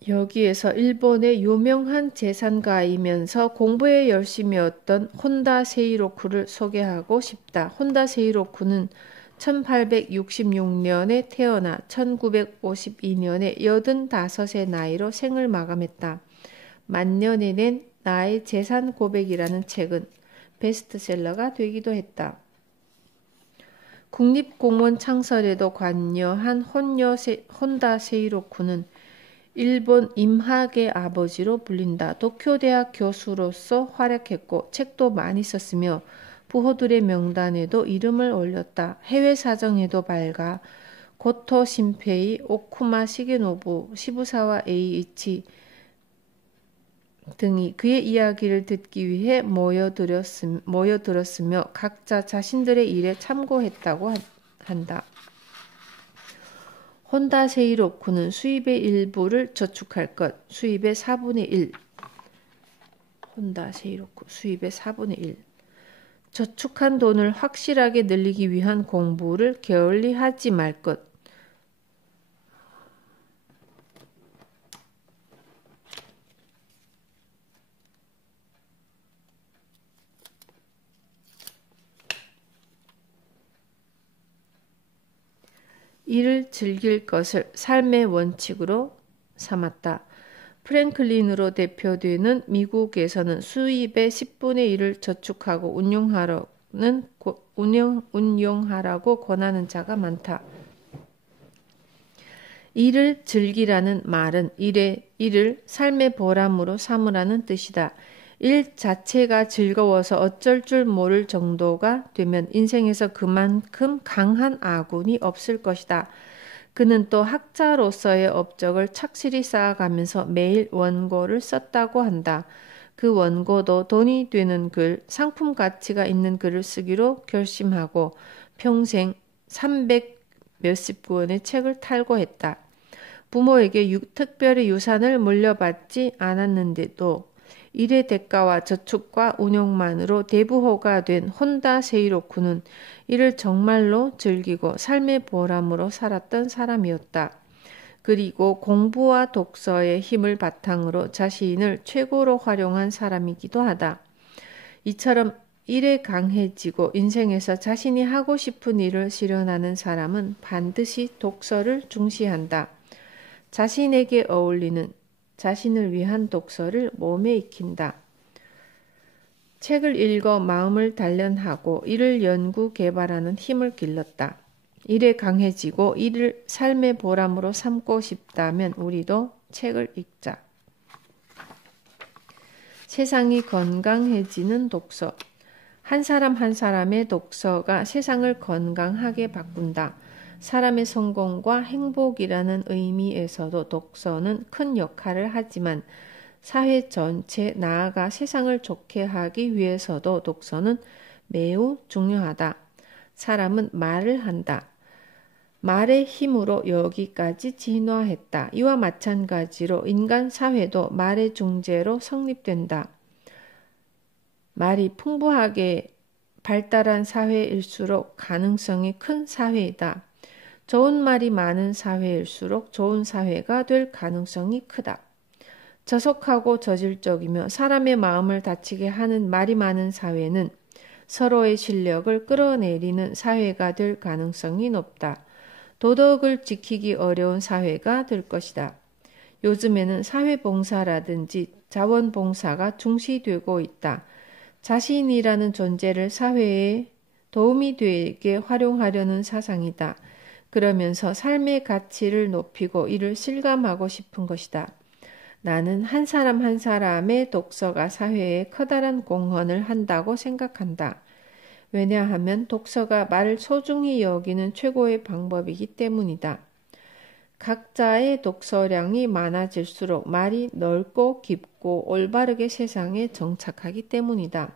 여기에서 일본의 유명한 재산가이면서 공부에 열심이었던 혼다 세이로쿠를 소개하고 싶다. 혼다 세이로쿠는 1866년에 태어나 1952년에 85의 나이로 생을 마감했다. 만년에 낸 나의 재산 고백이라는 책은 베스트셀러가 되기도 했다. 국립공원 창설에도 관여한 혼다 세이로쿠는 일본 임학의 아버지로 불린다. 도쿄대학 교수로서 활약했고 책도 많이 썼으며 부호들의 명단에도 이름을 올렸다. 해외 사정에도 밝아 고토 신페이, 오쿠마 시게노부, 시부사와 에이이치 등이 그의 이야기를 듣기 위해 모여들었으며 각자 자신들의 일에 참고했다고 한다. 혼다 세이로쿠는 수입의 일부를 저축할 것, 수입의 4분의 1. 혼다 세이로쿠, 수입의 4분의 1. 저축한 돈을 확실하게 늘리기 위한 공부를 게을리 하지 말 것. 이를 즐길 것을 삶의 원칙으로 삼았다. 프랭클린으로 대표되는 미국에서는 수입의 10분의 1을 저축하고 운용하라고 권하는 자가 많다. 일을 즐기라는 말은 일을 삶의 보람으로 삼으라는 뜻이다. 일 자체가 즐거워서 어쩔 줄 모를 정도가 되면 인생에서 그만큼 강한 아군이 없을 것이다. 그는 또 학자로서의 업적을 착실히 쌓아가면서 매일 원고를 썼다고 한다. 그 원고도 돈이 되는 글, 상품 가치가 있는 글을 쓰기로 결심하고 평생 300 몇십 권의 책을 탈고했다. 부모에게 특별히 유산을 물려받지 않았는데도 일의 대가와 저축과 운용만으로 대부호가 된 혼다 세이로쿠는 이를 정말로 즐기고 삶의 보람으로 살았던 사람이었다. 그리고 공부와 독서의 힘을 바탕으로 자신을 최고로 활용한 사람이기도 하다. 이처럼 일에 강해지고 인생에서 자신이 하고 싶은 일을 실현하는 사람은 반드시 독서를 중시한다. 자신에게 어울리는 자신을 위한 독서를 몸에 익힌다. 책을 읽어 마음을 단련하고 이를 연구 개발하는 힘을 길렀다. 일에 강해지고 이를 삶의 보람으로 삼고 싶다면 우리도 책을 읽자. 세상이 건강해지는 독서. 한 사람 한 사람의 독서가 세상을 건강하게 바꾼다. 사람의 성공과 행복이라는 의미에서도 독서는 큰 역할을 하지만 사회 전체 나아가 세상을 좋게 하기 위해서도 독서는 매우 중요하다. 사람은 말을 한다. 말의 힘으로 여기까지 진화했다. 이와 마찬가지로 인간 사회도 말의 중재로 성립된다. 말이 풍부하게 발달한 사회일수록 가능성이 큰 사회이다. 좋은 말이 많은 사회일수록 좋은 사회가 될 가능성이 크다. 저속하고 저질적이며 사람의 마음을 다치게 하는 말이 많은 사회는 서로의 실력을 끌어내리는 사회가 될 가능성이 높다. 도덕을 지키기 어려운 사회가 될 것이다. 요즘에는 사회봉사라든지 자원봉사가 중시되고 있다. 자신이라는 존재를 사회에 도움이 되게 활용하려는 사상이다. 그러면서 삶의 가치를 높이고 이를 실감하고 싶은 것이다. 나는 한 사람 한 사람의 독서가 사회에 커다란 공헌을 한다고 생각한다. 왜냐하면 독서가 말을 소중히 여기는 최고의 방법이기 때문이다. 각자의 독서량이 많아질수록 말이 넓고 깊고 올바르게 세상에 정착하기 때문이다.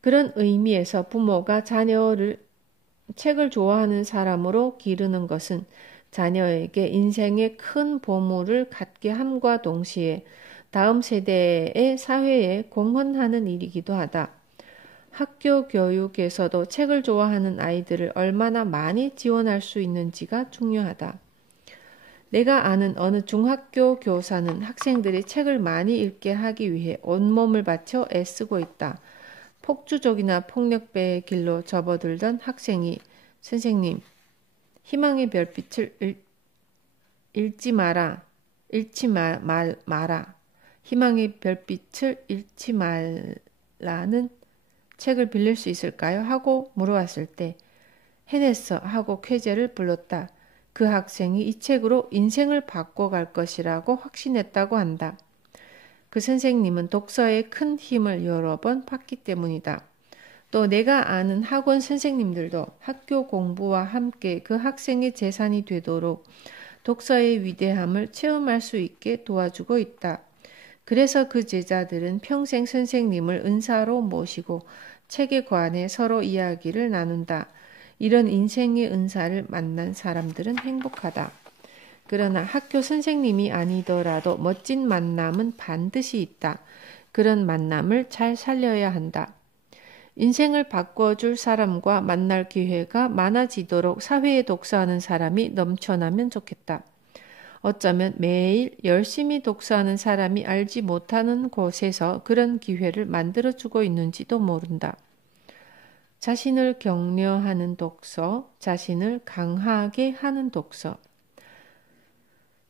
그런 의미에서 부모가 자녀를 책을 좋아하는 사람으로 기르는 것은 자녀에게 인생의 큰 보물을 갖게 함과 동시에 다음 세대의 사회에 공헌하는 일이기도 하다. 학교 교육에서도 책을 좋아하는 아이들을 얼마나 많이 지원할 수 있는지가 중요하다. 내가 아는 어느 중학교 교사는 학생들이 책을 많이 읽게 하기 위해 온몸을 바쳐 애쓰고 있다. 폭주족이나 폭력배의 길로 접어들던 학생이 선생님, 희망의 별빛을 읽지 마라. 희망의 별빛을 읽지 말라는 책을 빌릴 수 있을까요? 하고 물어왔을 때 해냈어 하고 쾌재를 불렀다. 그 학생이 이 책으로 인생을 바꿔갈 것이라고 확신했다고 한다. 그 선생님은 독서에 큰 힘을 여러 번 받기 때문이다. 또 내가 아는 학원 선생님들도 학교 공부와 함께 그 학생의 재산이 되도록 독서의 위대함을 체험할 수 있게 도와주고 있다. 그래서 그 제자들은 평생 선생님을 은사로 모시고 책에 관해 서로 이야기를 나눈다. 이런 인생의 은사를 만난 사람들은 행복하다. 그러나 학교 선생님이 아니더라도 멋진 만남은 반드시 있다. 그런 만남을 잘 살려야 한다. 인생을 바꿔줄 사람과 만날 기회가 많아지도록 사회에 독서하는 사람이 넘쳐나면 좋겠다. 어쩌면 매일 열심히 독서하는 사람이 알지 못하는 곳에서 그런 기회를 만들어주고 있는지도 모른다. 자신을 격려하는 독서, 자신을 강하게 하는 독서.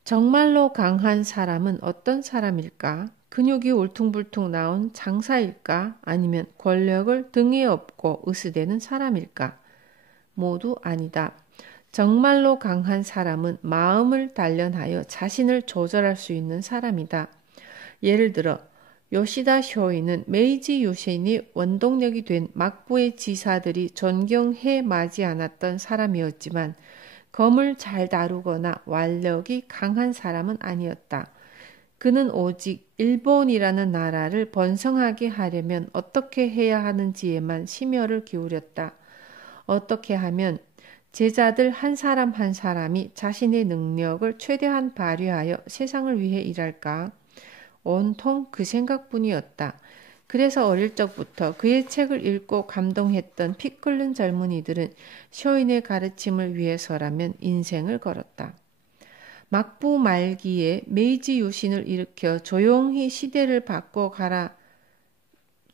정말로 강한 사람은 어떤 사람일까? 근육이 울퉁불퉁 나온 장사일까? 아니면 권력을 등에 업고 으스대는 사람일까? 모두 아니다. 정말로 강한 사람은 마음을 단련하여 자신을 조절할 수 있는 사람이다. 예를 들어 요시다 쇼이는 메이지 유신이 원동력이 된 막부의 지사들이 존경해 마지 않았던 사람이었지만 검을 잘 다루거나 완력이 강한 사람은 아니었다. 그는 오직 일본이라는 나라를 번성하게 하려면 어떻게 해야 하는지에만 심혈을 기울였다. 어떻게 하면 제자들 한 사람 한 사람이 자신의 능력을 최대한 발휘하여 세상을 위해 일할까? 온통 그 생각뿐이었다. 그래서 어릴 적부터 그의 책을 읽고 감동했던 피 끓는 젊은이들은 쇼인의 가르침을 위해서라면 인생을 걸었다. 막부 말기에 메이지 유신을 일으켜 조용히 시대를 바꿔가라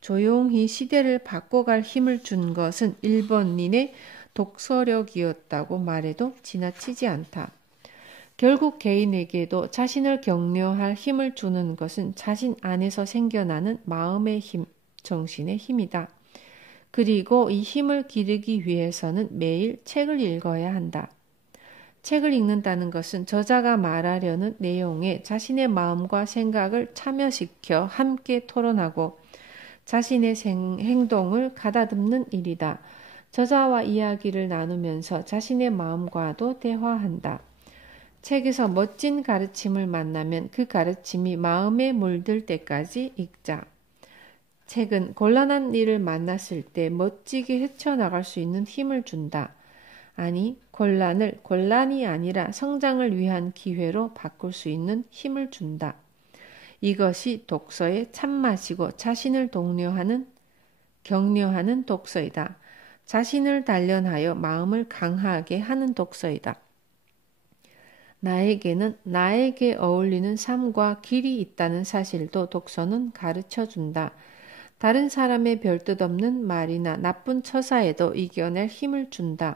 조용히 시대를 바꿔갈 힘을 준 것은 일본인의 독서력이었다고 말해도 지나치지 않다. 결국 개인에게도 자신을 격려할 힘을 주는 것은 자신 안에서 생겨나는 마음의 힘, 정신의 힘이다. 그리고 이 힘을 기르기 위해서는 매일 책을 읽어야 한다. 책을 읽는다는 것은 저자가 말하려는 내용에 자신의 마음과 생각을 참여시켜 함께 토론하고 자신의 행동을 가다듬는 일이다. 저자와 이야기를 나누면서 자신의 마음과도 대화한다. 책에서 멋진 가르침을 만나면 그 가르침이 마음에 물들 때까지 읽자. 책은 곤란한 일을 만났을 때 멋지게 헤쳐나갈 수 있는 힘을 준다. 아니, 곤란을 곤란이 아니라 성장을 위한 기회로 바꿀 수 있는 힘을 준다. 이것이 독서의 참맛이고 자신을 격려하는 독서이다. 자신을 단련하여 마음을 강하게 하는 독서이다. 나에게는 나에게 어울리는 삶과 길이 있다는 사실도 독서는 가르쳐준다. 다른 사람의 별뜻 없는 말이나 나쁜 처사에도 이겨낼 힘을 준다.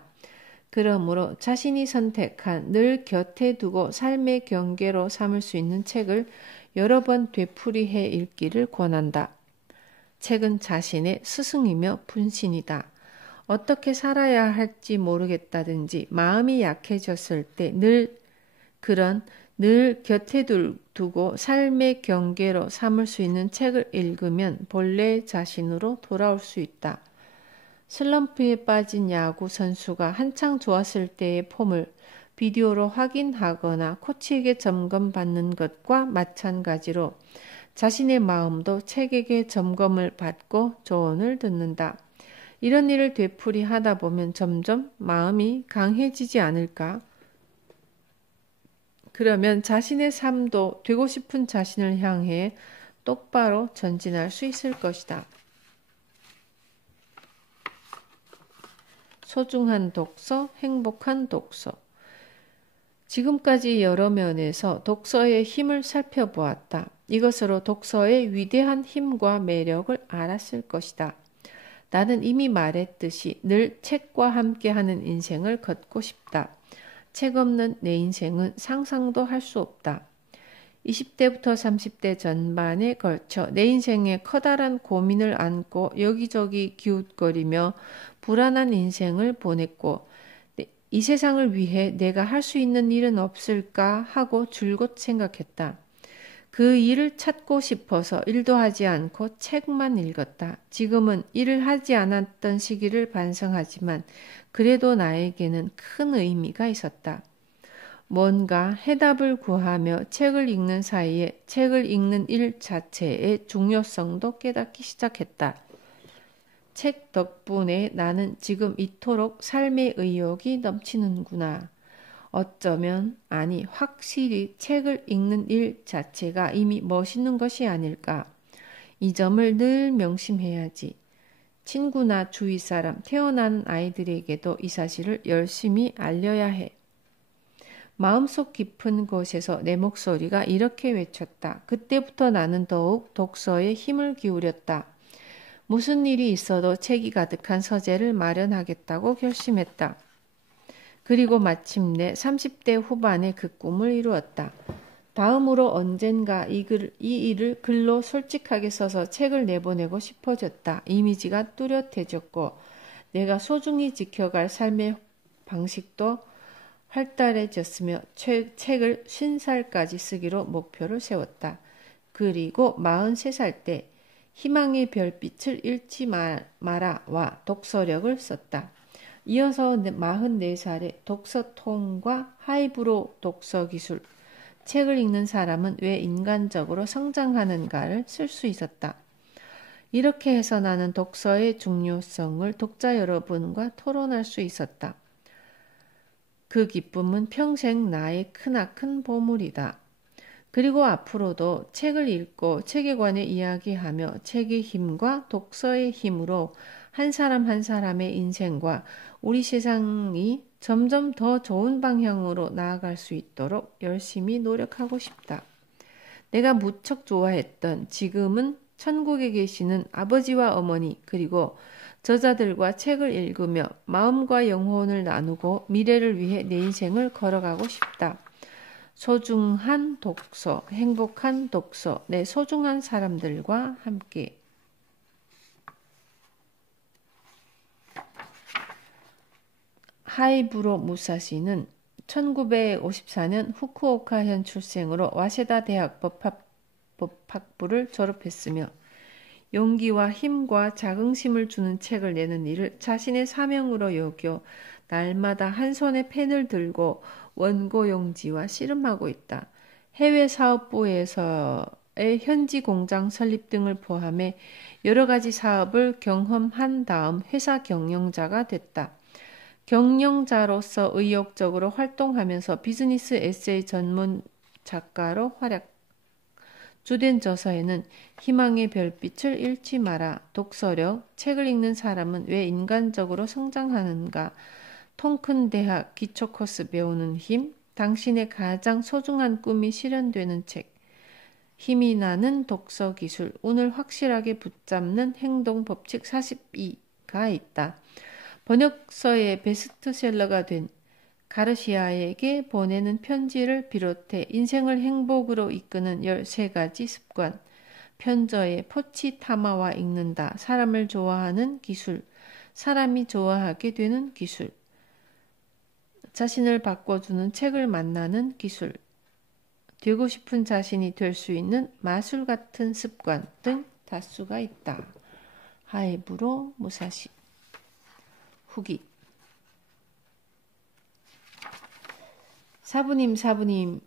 그러므로 자신이 선택한 늘 곁에 두고 삶의 경계로 삼을 수 있는 책을 여러 번 되풀이해 읽기를 권한다. 책은 자신의 스승이며 분신이다. 어떻게 살아야 할지 모르겠다든지 마음이 약해졌을 때 늘 곁에 두고 삶의 경계로 삼을 수 있는 책을 읽으면 본래 자신으로 돌아올 수 있다. 슬럼프에 빠진 야구 선수가 한창 좋았을 때의 폼을 비디오로 확인하거나 코치에게 점검받는 것과 마찬가지로 자신의 마음도 책에게 점검을 받고 조언을 듣는다. 이런 일을 되풀이하다 보면 점점 마음이 강해지지 않을까? 그러면 자신의 삶도 되고 싶은 자신을 향해 똑바로 전진할 수 있을 것이다. 소중한 독서, 행복한 독서. 지금까지 여러 면에서 독서의 힘을 살펴보았다. 이것으로 독서의 위대한 힘과 매력을 알았을 것이다. 나는 이미 말했듯이 늘 책과 함께하는 인생을 걷고 싶다. 책 없는 내 인생은 상상도 할 수 없다. 20대부터 30대 전반에 걸쳐 내 인생에 커다란 고민을 안고 여기저기 기웃거리며 불안한 인생을 보냈고 이 세상을 위해 내가 할 수 있는 일은 없을까 하고 줄곧 생각했다. 그 일을 찾고 싶어서 일도 하지 않고 책만 읽었다. 지금은 일을 하지 않았던 시기를 반성하지만 그래도 나에게는 큰 의미가 있었다. 뭔가 해답을 구하며 책을 읽는 사이에 책을 읽는 일 자체의 중요성도 깨닫기 시작했다. 책 덕분에 나는 지금 이토록 삶의 의욕이 넘치는구나. 어쩌면, 아니 확실히 책을 읽는 일 자체가 이미 멋있는 것이 아닐까. 이 점을 늘 명심해야지. 친구나 주위 사람, 태어나는 아이들에게도 이 사실을 열심히 알려야 해. 마음속 깊은 곳에서 내 목소리가 이렇게 외쳤다. 그때부터 나는 더욱 독서에 힘을 기울였다. 무슨 일이 있어도 책이 가득한 서재를 마련하겠다고 결심했다. 그리고 마침내 30대 후반에 그 꿈을 이루었다. 다음으로 언젠가 이 일을 글로 솔직하게 써서 책을 내보내고 싶어졌다. 이미지가 뚜렷해졌고 내가 소중히 지켜갈 삶의 방식도 활달해졌으며 책을 50살까지 쓰기로 목표를 세웠다. 그리고 43살 때 희망의 별빛을 잃지 마라와 독서력을 썼다. 이어서 44살에 독서통과 하이브로 독서기술, 책을 읽는 사람은 왜 인간적으로 성장하는가를 쓸 수 있었다. 이렇게 해서 나는 독서의 중요성을 독자 여러분과 토론할 수 있었다. 그 기쁨은 평생 나의 크나큰 보물이다. 그리고 앞으로도 책을 읽고 책에 관해 이야기하며 책의 힘과 독서의 힘으로 한 사람 한 사람의 인생과 우리 세상이 점점 더 좋은 방향으로 나아갈 수 있도록 열심히 노력하고 싶다. 내가 무척 좋아했던 지금은 천국에 계시는 아버지와 어머니 그리고 저자들과 책을 읽으며 마음과 영혼을 나누고 미래를 위해 내 인생을 걸어가고 싶다. 소중한 독서, 행복한 독서, 내 소중한 사람들과 함께. 하이부로 무사시는 1954년 후쿠오카현 출생으로 와세다 대학 법학부를 졸업했으며 용기와 힘과 자긍심을 주는 책을 내는 일을 자신의 사명으로 여겨 날마다 한 손에 펜을 들고 원고 용지와 씨름하고 있다. 해외 사업부에서의 현지 공장 설립 등을 포함해 여러 가지 사업을 경험한 다음 회사 경영자가 됐다. 경영자로서 의욕적으로 활동하면서 비즈니스 에세이 전문 작가로 활약. 주된 저서에는 희망의 별빛을 잃지 마라, 독서력, 책을 읽는 사람은 왜 인간적으로 성장하는가, 통큰 대학 기초 코스 배우는 힘, 당신의 가장 소중한 꿈이 실현되는 책, 힘이 나는 독서 기술, 운을 확실하게 붙잡는 행동 법칙 42가 있다. 번역서의 베스트셀러가 된 가르시아에게 보내는 편지를 비롯해 인생을 행복으로 이끄는 13가지 습관, 편저의 포치타마와 읽는다, 사람을 좋아하는 기술, 사람이 좋아하게 되는 기술, 자신을 바꿔주는 책을 만나는 기술, 되고 싶은 자신이 될 수 있는 마술 같은 습관 등 다수가 있다. 하이부로 무사시. 후기. 사부님,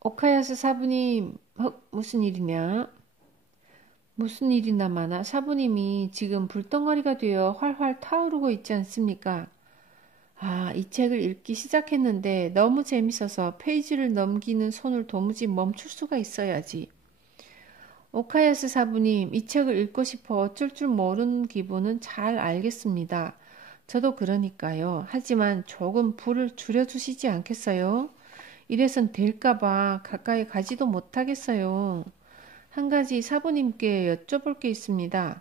오카야스 사부님, 무슨 일이냐? 무슨 일이나 많아? 사부님이 지금 불덩어리가 되어 활활 타오르고 있지 않습니까? 이 책을 읽기 시작했는데 너무 재밌어서 페이지를 넘기는 손을 도무지 멈출 수가 있어야지. 오카야스 사부님, 이 책을 읽고 싶어 어쩔 줄 모르는 기분은 잘 알겠습니다. 저도 그러니까요. 하지만 조금 불을 줄여주시지 않겠어요? 이래선 될까봐 가까이 가지도 못하겠어요. 한 가지 사부님께 여쭤볼 게 있습니다.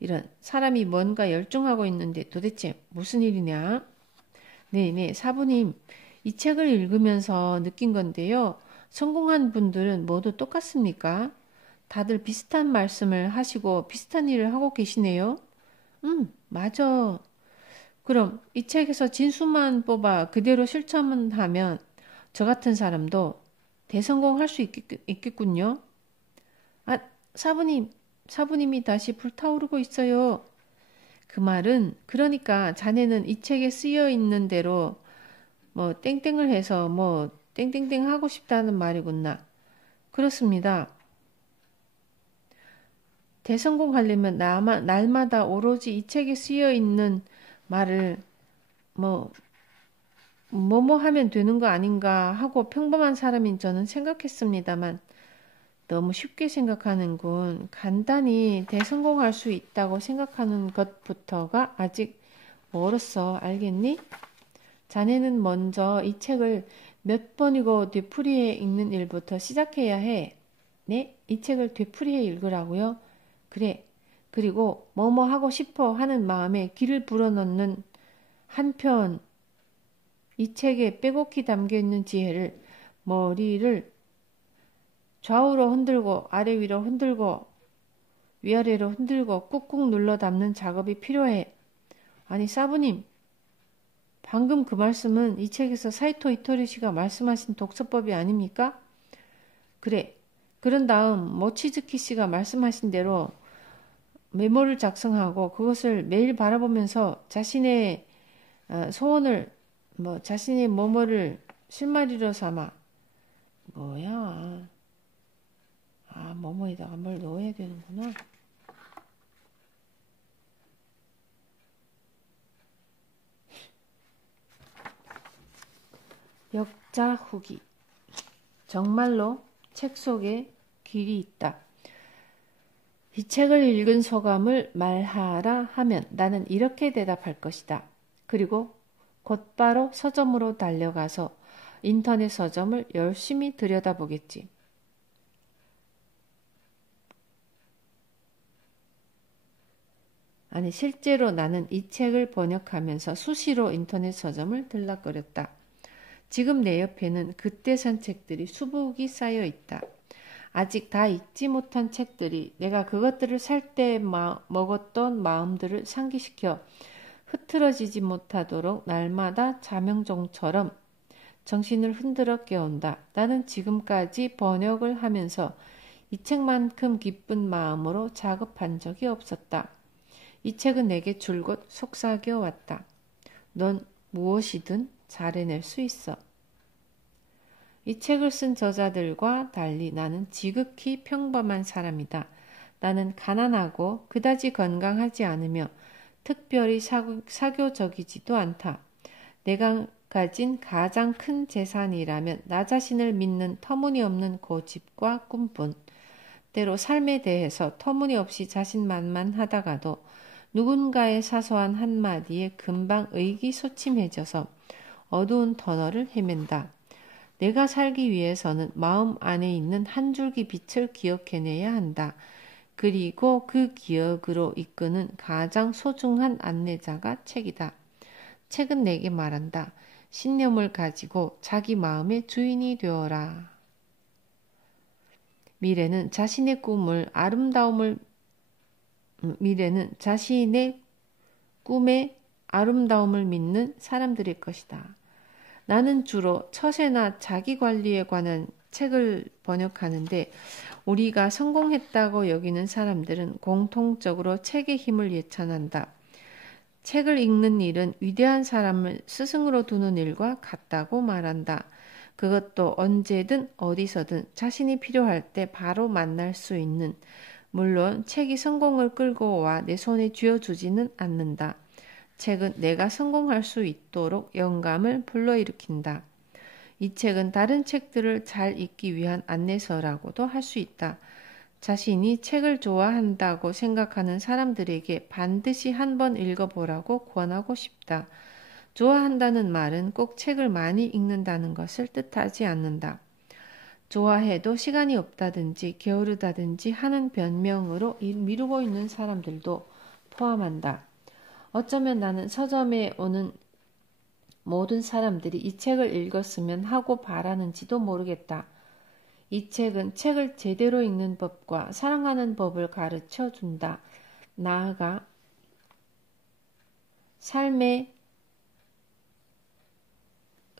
이런 사람이 뭔가 열중하고 있는데 도대체 무슨 일이냐? 네네, 사부님. 이 책을 읽으면서 느낀 건데요. 성공한 분들은 모두 똑같습니까? 다들 비슷한 말씀을 하시고 비슷한 일을 하고 계시네요. 맞아. 그럼 이 책에서 진수만 뽑아 그대로 실천하면 저 같은 사람도 대성공할 수 있겠군요. 사부님이 다시 불타오르고 있어요. 그 말은 그러니까 자네는 이 책에 쓰여 있는 대로 땡땡을 해서 땡땡땡 하고 싶다는 말이구나. 그렇습니다. 대성공하려면 날마다 오로지 이 책에 쓰여 있는 말을 뭐뭐 하면 되는 거 아닌가 하고 평범한 사람인 저는 생각했습니다만 너무 쉽게 생각하는군. 간단히 대성공할 수 있다고 생각하는 것부터가 아직 멀었어. 알겠니? 자네는 먼저 이 책을 몇 번이고 되풀이해 읽는 일부터 시작해야 해. 네? 이 책을 되풀이해 읽으라고요? 그래. 그리고 뭐뭐 하고 싶어 하는 마음에 길을 불어넣는 한편 이 책에 빼곡히 담겨있는 지혜를 머리를 좌우로 흔들고 아래 위로 흔들고 위아래로 흔들고 꾹꾹 눌러 담는 작업이 필요해. 아니 사부님, 방금 그 말씀은 이 책에서 사이토 이토리시가 말씀하신 독서법이 아닙니까? 그래. 그런 다음 모치즈키 씨가 말씀하신 대로 메모를 작성하고 그것을 매일 바라보면서 자신의 소원을 자신의 뭐뭐를 실마리로 삼아 뭐야? 뭐뭐에다가 뭘 넣어야 되는구나. 역자 후기. 정말로 책 속에 길이 있다. 이 책을 읽은 소감을 말하라 하면 나는 이렇게 대답할 것이다. 그리고 곧바로 서점으로 달려가서 인터넷 서점을 열심히 들여다보겠지. 아니, 실제로 나는 이 책을 번역하면서 수시로 인터넷 서점을 들락거렸다. 지금 내 옆에는 그때 산 책들이 수북이 쌓여 있다. 아직 다 읽지 못한 책들이 내가 그것들을 살 때 먹었던 마음들을 상기시켜 흐트러지지 못하도록 날마다 자명종처럼 정신을 흔들어 깨운다. 나는 지금까지 번역을 하면서 이 책만큼 기쁜 마음으로 작업한 적이 없었다. 이 책은 내게 줄곧 속삭여 왔다. 넌 무엇이든 잘 해낼 수 있어. 이 책을 쓴 저자들과 달리 나는 지극히 평범한 사람이다. 나는 가난하고 그다지 건강하지 않으며 특별히 사교적이지도 않다. 내가 가진 가장 큰 재산이라면 나 자신을 믿는 터무니없는 고집과 꿈뿐. 때로 삶에 대해서 터무니없이 자신만만하다가도 누군가의 사소한 한마디에 금방 의기소침해져서 어두운 터널을 헤맨다. 내가 살기 위해서는 마음 안에 있는 한 줄기 빛을 기억해내야 한다. 그리고 그 기억으로 이끄는 가장 소중한 안내자가 책이다. 책은 내게 말한다. 신념을 가지고 자기 마음의 주인이 되어라. 미래는 자신의 꿈의 아름다움을 믿는 사람들일 것이다. 나는 주로 처세나 자기관리에 관한 책을 번역하는데 우리가 성공했다고 여기는 사람들은 공통적으로 책의 힘을 예찬한다. 책을 읽는 일은 위대한 사람을 스승으로 두는 일과 같다고 말한다. 그것도 언제든 어디서든 자신이 필요할 때 바로 만날 수 있는, 물론 책이 성공을 끌고 와 내 손에 쥐어주지는 않는다. 책은 내가 성공할 수 있도록 영감을 불러일으킨다. 이 책은 다른 책들을 잘 읽기 위한 안내서라고도 할 수 있다. 자신이 책을 좋아한다고 생각하는 사람들에게 반드시 한번 읽어보라고 권하고 싶다. 좋아한다는 말은 꼭 책을 많이 읽는다는 것을 뜻하지 않는다. 좋아해도 시간이 없다든지 게으르다든지 하는 변명으로 미루고 있는 사람들도 포함한다. 어쩌면 나는 서점에 오는 모든 사람들이 이 책을 읽었으면 하고 바라는지도 모르겠다. 이 책은 책을 제대로 읽는 법과 사랑하는 법을 가르쳐 준다. 나아가 삶의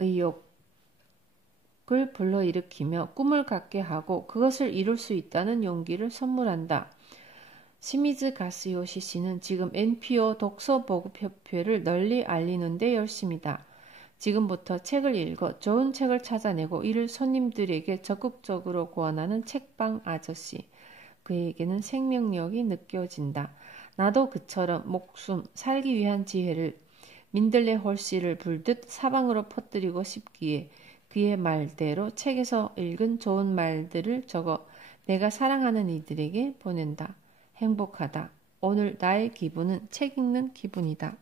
의욕을 불러일으키며 꿈을 갖게 하고 그것을 이룰 수 있다는 용기를 선물한다. 시미즈 가스요시 씨는 지금 NPO 독서보급협회를 널리 알리는 데 열심이다. 지금부터 책을 읽어 좋은 책을 찾아내고 이를 손님들에게 적극적으로 권하는 책방 아저씨. 그에게는 생명력이 느껴진다. 나도 그처럼 목숨, 살기 위한 지혜를 민들레 홀씨를 불듯 사방으로 퍼뜨리고 싶기에 그의 말대로 책에서 읽은 좋은 말들을 적어 내가 사랑하는 이들에게 보낸다. 행복하다. 오늘 나의 기분은 책 읽는 기분이다.